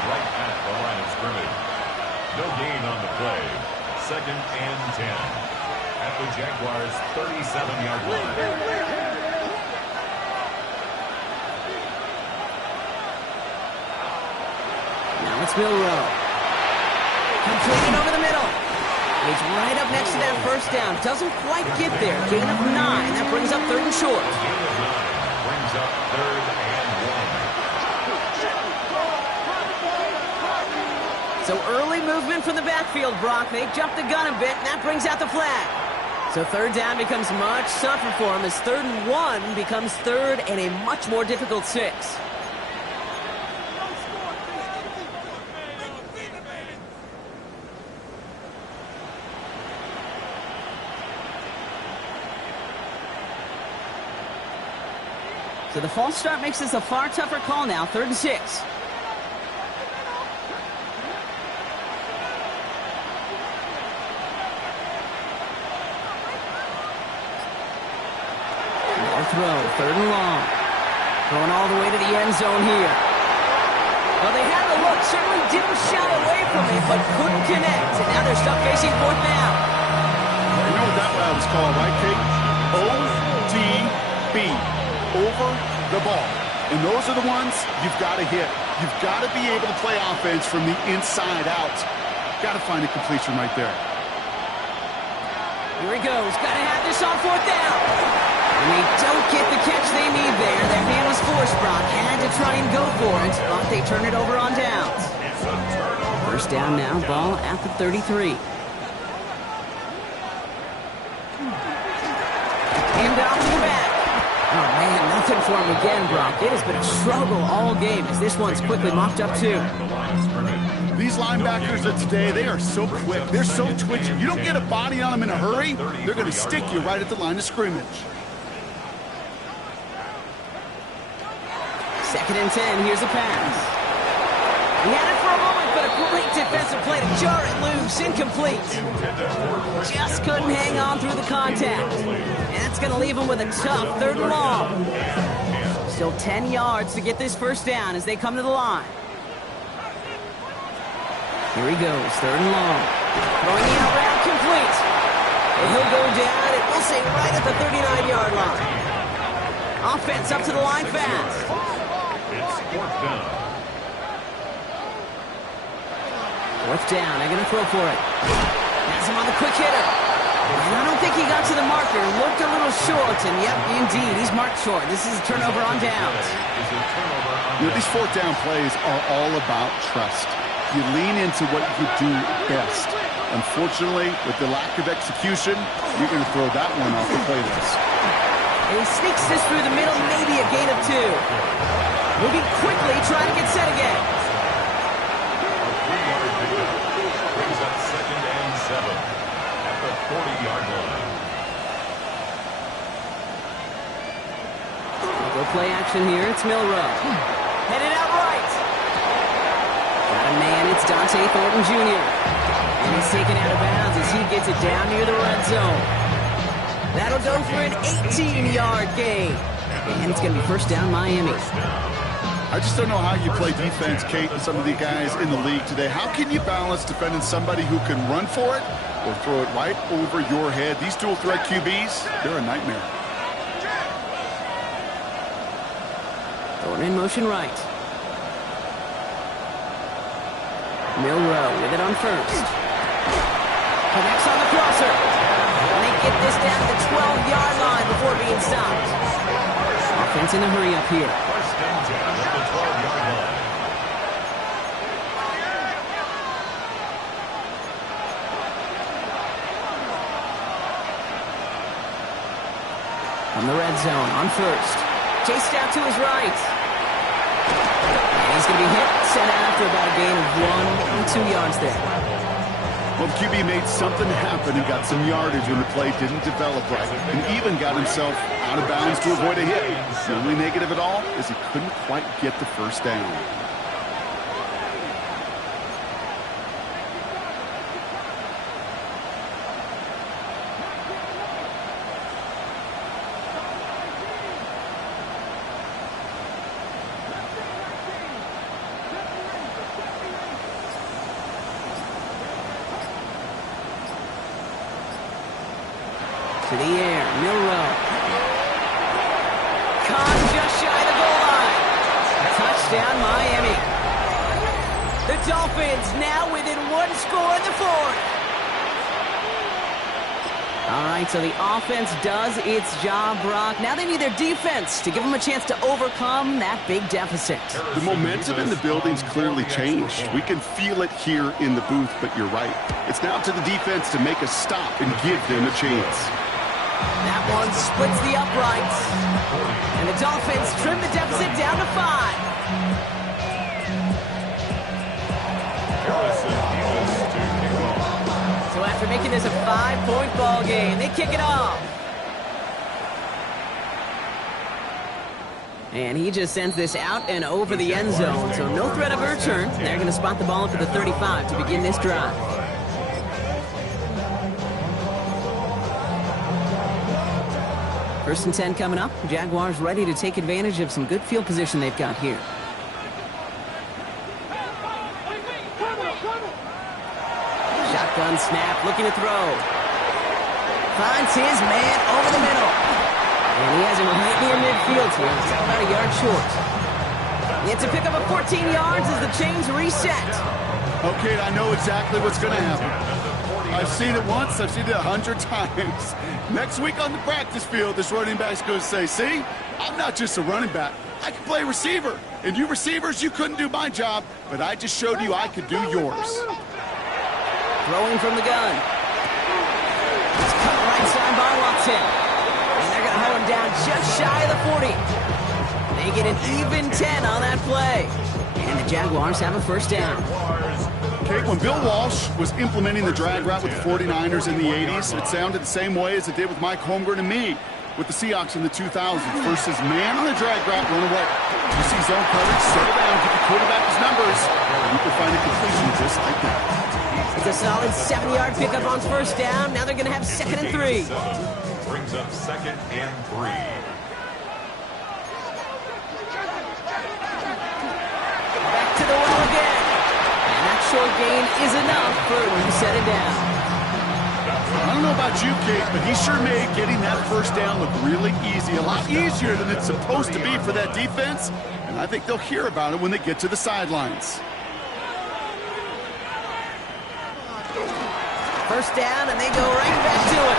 Right at the line of scrimmage. No gain on the play. 2nd and 10 at the Jaguars' 37-yard line. Now it's Milrow. Completed over the middle. He's right up next to that first down. Doesn't quite get there. Gain of 9. That brings up 3rd and short. Gain of 9 brings up 3rd and 1. So early movement from the backfield, Brock. They jumped the gun a bit, and that brings out the flag. So 3rd down becomes much tougher for him as 3rd and 1 becomes 3rd and a much more difficult 6. So the false start makes this a far tougher call now, 3rd and 6. Throw, 3rd and long. Going all the way to the end zone here. Well, they had the look, certainly didn't shy away from it, but couldn't connect. And now they're stuck facing 4th down. You know what that route is called, right, Kate? ODB, over the ball. And those are the ones you've got to hit. You've got to be able to play offense from the inside out. Got to find a completion right there. Here he goes. Got to have this on 4th down. And they don't get the catch they need there. Their hand was forced, Brock. Had to try and go for it, but they turn it over on downs. First down now, ball at the 33. Hand off to the back. Oh, man, nothing for him again, Brock. It has been a struggle all game as this one's quickly mopped up, too. These linebackers of today, they are so quick. They're so twitchy. You don't get a body on them in a hurry, they're going to stick you right at the line of scrimmage. 2nd and 10, here's a pass. He had it for a moment, but a great defensive play to jar it loose, incomplete. Just couldn't hang on through the contact. And that's going to leave him with a tough 3rd and long. Still 10 yards to get this first down as they come to the line. Here he goes, 3rd and long. Throwing the out route complete. And he'll go down, and we'll say right at the 39-yard line. Offense up to the line fast. It's 4th down. 4th down, they're going to throw for it. Has him on the quick hitter. And I don't think he got to the marker. Looked a little short, and yep, indeed, he's marked short. This is a turnover on downs. You know, these 4th down plays are all about trust. You lean into what you do best. Unfortunately, with the lack of execution, you're going to throw that one off the playlist. And he sneaks this through the middle, maybe a gain of 2. Moving quickly, trying to get set again. A 3-yard pickup brings up 2nd and 7 at the 40-yard line. Go play action here. It's Milrow. Headed out right. Got a man. It's Dante Thornton Jr. And he's taken out of bounds as he gets it down near the red zone. That'll go for an 18-yard gain. And it's going to be first down Miami. I just don't know how you play defense, Kate, and some of the guys in the league today. How can you balance defending somebody who can run for it or throw it right over your head? These dual threat QBs, they're a nightmare. Thornton in motion right. Milrow with it on first. Connects on the crosser. And they get this down to the 12-yard line before being stopped. Offense in a hurry up here. First and 10 at the 12-yard line. From the red zone on first. Chased out to his right. And he's going to be hit, sent after about a gain of 1 or 2 yards there. Well, the QB made something happen and got some yardage when the play didn't develop right, and even got himself out of bounds to avoid a hit. The only negative at all is he couldn't quite get the first down. To the air, Milrow. Caught just shy of the goal line. Touchdown, Miami. The Dolphins now within 1 score in the 4th. All right, so the offense does its job, Brock. Now they need their defense to give them a chance to overcome that big deficit. The momentum in the building's clearly changed. We can feel it here in the booth, but you're right. It's now to the defense to make a stop and give them a chance. That one splits the uprights. And the Dolphins trim the deficit down to 5. So after making this a 5-point ball game, they kick it off. And he just sends this out and over the end zone, so no threat of a return. They're going to spot the ball for the 35 to begin this drive. First and 10 coming up. Jaguars ready to take advantage of some good field position they've got here. Shotgun snap, looking to throw. Finds his man over the middle. And he has him right near midfield here. He's about a yard short. It's a pickup of 14 yards as the chains reset. Okay, I know exactly what's going to happen. I've seen it once, I've seen it 100 times. Next week on the practice field, this running back's going to say, see, I'm not just a running back. I can play receiver. And you receivers, you couldn't do my job, but I just showed you I could do yours. Throwing from the gun. It's cut right side by Watson. And they're going to hold him down just shy of the 40. They get an even 10 on that play. And the Jaguars have a first down. Okay, when Bill Walsh was implementing the drag route with the 49ers in the 80s, it sounded the same way as it did with Mike Holmgren and me with the Seahawks in the 2000s. Versus man on the drag route, run away. You see zone coverage, settle down, give the quarterback his numbers, and you can find a completion just like that. It's a solid 7-yard pickup on first down. Now they're going to have 2nd and 3. Brings up 2nd and 3. Back to the well again. And that short gain is enough for him to set it down. I don't know about you, Kate, but he sure made getting that first down look really easy. A lot easier than it's supposed to be for that defense. And I think they'll hear about it when they get to the sidelines. First down, and they go right back to it.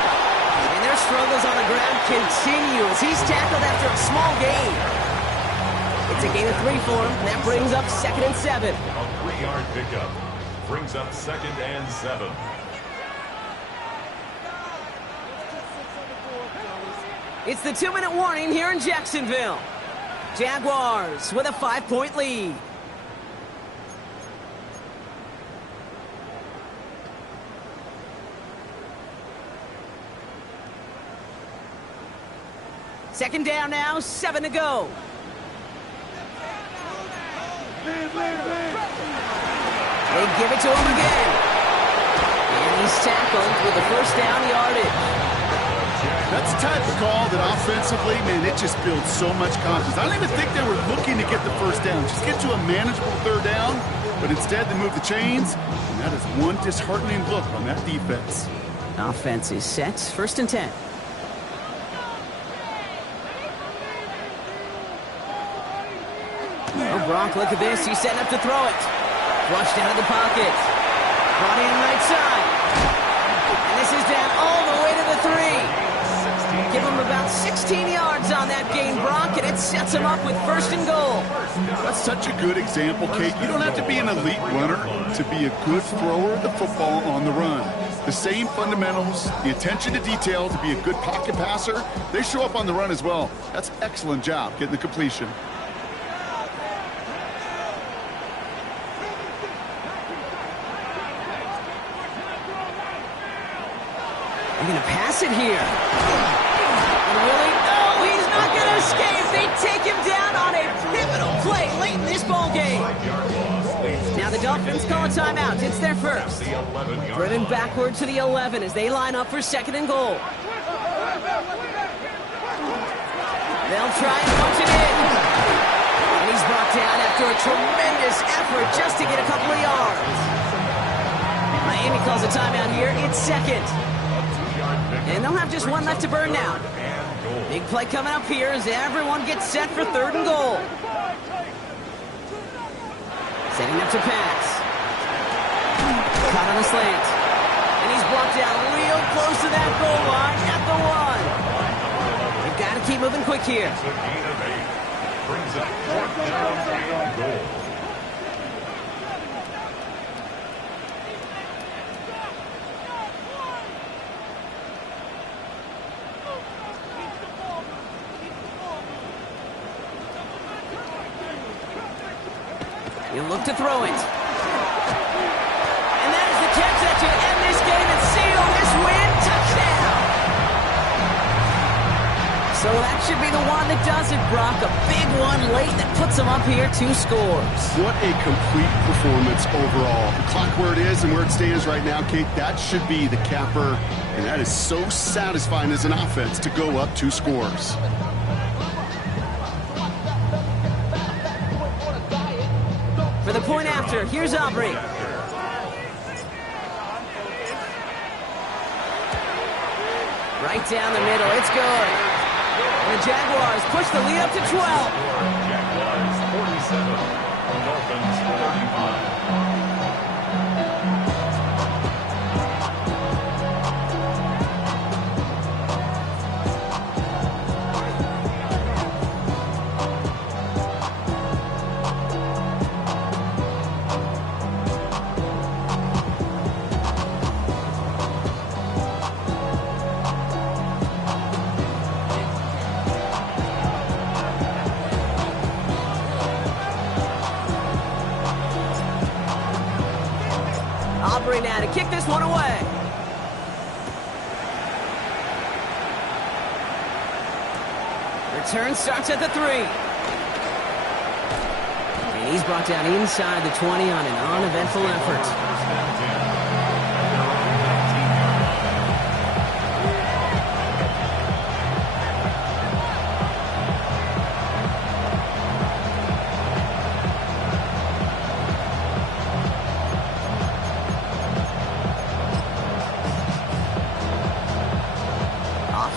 And their struggles on the ground continue as he's tackled after a small gain. It's a gain of 3 for him, and that brings up 2nd and 7. A 3-yard pickup brings up 2nd and 7. It's the 2-minute warning here in Jacksonville. Jaguars with a 5-point lead. Second down now, 7 to go. They give it to him again. And he's tackled with the first down yardage. That's the type of call that offensively, man, it just builds so much confidence. I don't even think they were looking to get the first down. Just get to a manageable 3rd down, but instead they move the chains, and that is one disheartening look on that defense. Offense is set. 1st and 10. Oh, Brock, look at this. He's setting up to throw it. Flushed out of the pocket. Brought in right side. And this is down all the way to the 3. Give him about 16 yards on that gain, Brock, and it sets him up with 1st and goal. That's such a good example, Kate. You don't have to be an elite runner to be a good thrower of the football on the run. The same fundamentals, the attention to detail to be a good pocket passer, they show up on the run as well. That's an excellent job getting the completion. They're going to pass it here. And really? No, he's not going to escape. They take him down on a pivotal play late in this ball game. Now the Dolphins call a timeout. It's their first. Driven backward to the 11 as they line up for 2nd and goal. They'll try and punch it in. And he's brought down after a tremendous effort just to get a couple of yards. Miami calls a timeout here. It's 2nd. And they'll have just one left to burn now. Big play coming up here as everyone gets set for 3rd and goal. Setting up to pass. Caught on a slant. And he's blocked down real close to that goal line at the 1. They've got to keep moving quick here. It's a gain of 8. Brings up 4th down and goal. You look to throw it. And that is the catch that should end this game and seal this win. Touchdown! So that should be the one that does it, Brock. A big one late that puts them up here 2 scores. What a complete performance overall. The clock where it is and where it stands right now, Kate, that should be the capper. And that is so satisfying as an offense to go up 2 scores. For the point after, here's Aubrey. Right down the middle, it's good. And the Jaguars push the lead up to 12. Jaguars 47, Dolphins 35. Aubrey now to kick this one away. Return starts at the 3. And he's brought down inside the 20 on an uneventful effort.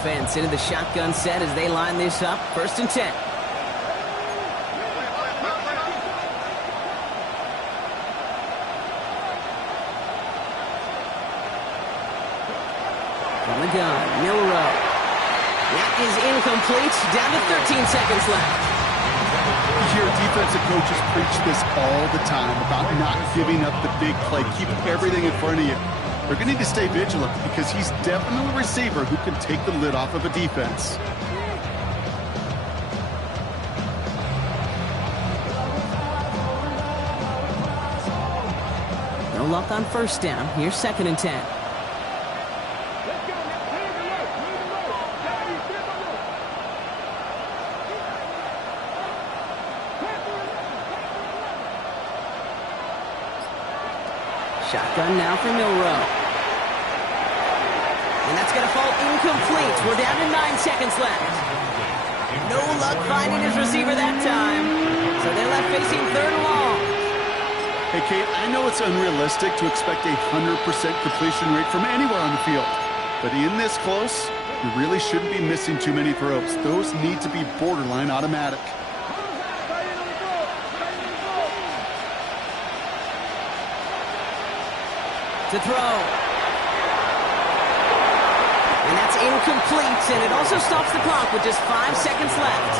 Offense into the shotgun set as they line this up. 1st and 10. From the gun, Milrow. That is incomplete. Down to 13 seconds left. You hear defensive coaches preach this all the time about not giving up the big play. Keep everything in front of you. They're going to need to stay vigilant because he's definitely a receiver who can take the lid off of a defense. No luck on 1st down. Here's 2nd and 10. Shotgun now for Milrow. And that's going to fall incomplete. We're down to 9 seconds left. No luck finding his receiver that time. So they're left facing 3rd and long. Hey, Kate, I know it's unrealistic to expect a 100% completion rate from anywhere on the field. But in this close, you really shouldn't be missing too many throws. Those need to be borderline automatic. To throw. And that's incomplete, and it also stops the clock with just 5 seconds left.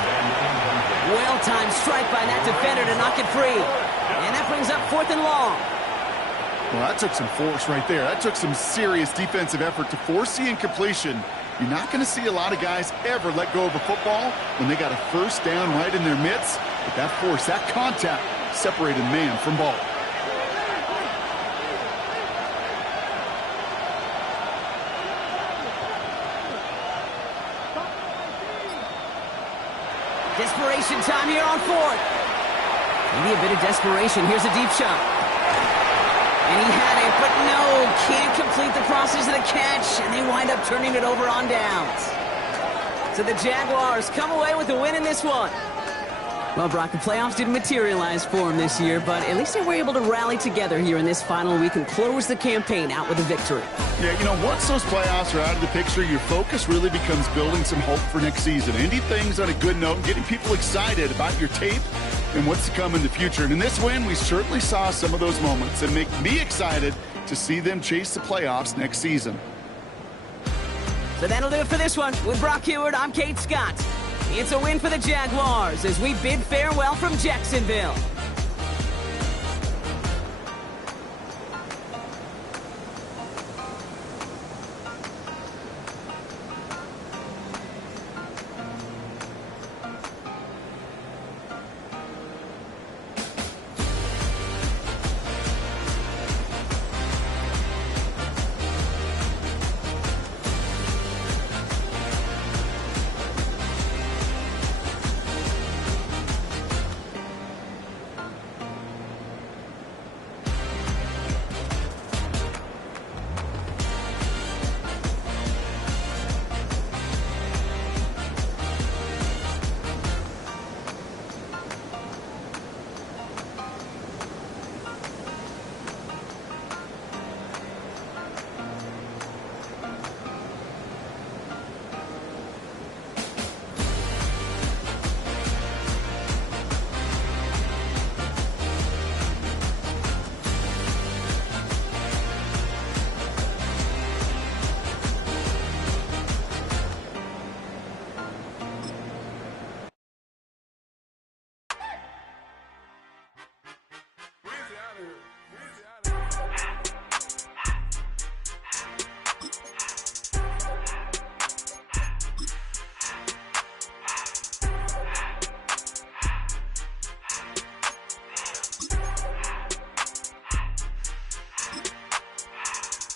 Well-timed strike by that defender to knock it free. And that brings up 4th and long. Well, that took some force right there. That took some serious defensive effort to force the incompletion. You're not going to see a lot of guys ever let go of a football when they got a 1st down right in their midst. But that force, that contact, separated man from ball. Desperation time here on 4th. Maybe a bit of desperation. Here's a deep shot. And he had it, but no, can't complete the process of the catch, and they wind up turning it over on downs. So the Jaguars come away with a win in this one. Well, Brock, the playoffs didn't materialize for them this year, but at least they were able to rally together here in this final week and close the campaign out with a victory. Yeah, you know, once those playoffs are out of the picture, your focus really becomes building some hope for next season. Ending things on a good note and getting people excited about your tape and what's to come in the future. And in this win, we certainly saw some of those moments that make me excited to see them chase the playoffs next season. So that'll do it for this one. With Brock Heward, I'm Kate Scott. It's a win for the Jaguars as we bid farewell from Jacksonville.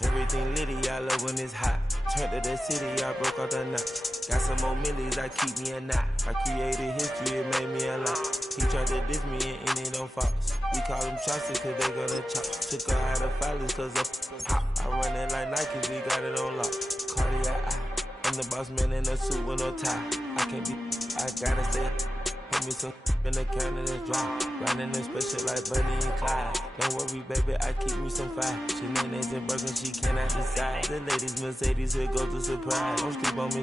Everything litty, I love when it's hot. Turned to the city, I broke out the knot. Got some more millies, I keep me a knot. I created history, it made me a lot. He tried to diss me and it don't false. We call them chopsticks cause they gonna chop. Took her out of filers cause of pop. I run it like Nike, we got it on lock. Cardiac eye. I'm the boss man in a suit with no tie. I can't be, I gotta stay. Put me some in the can of this dry. Riding in special like Bunny and Clyde. Don't worry, baby, I keep me some fire. Shenanigans and Birkin, she cannot decide. The ladies Mercedes, here goes the surprise. Don't sleep on me.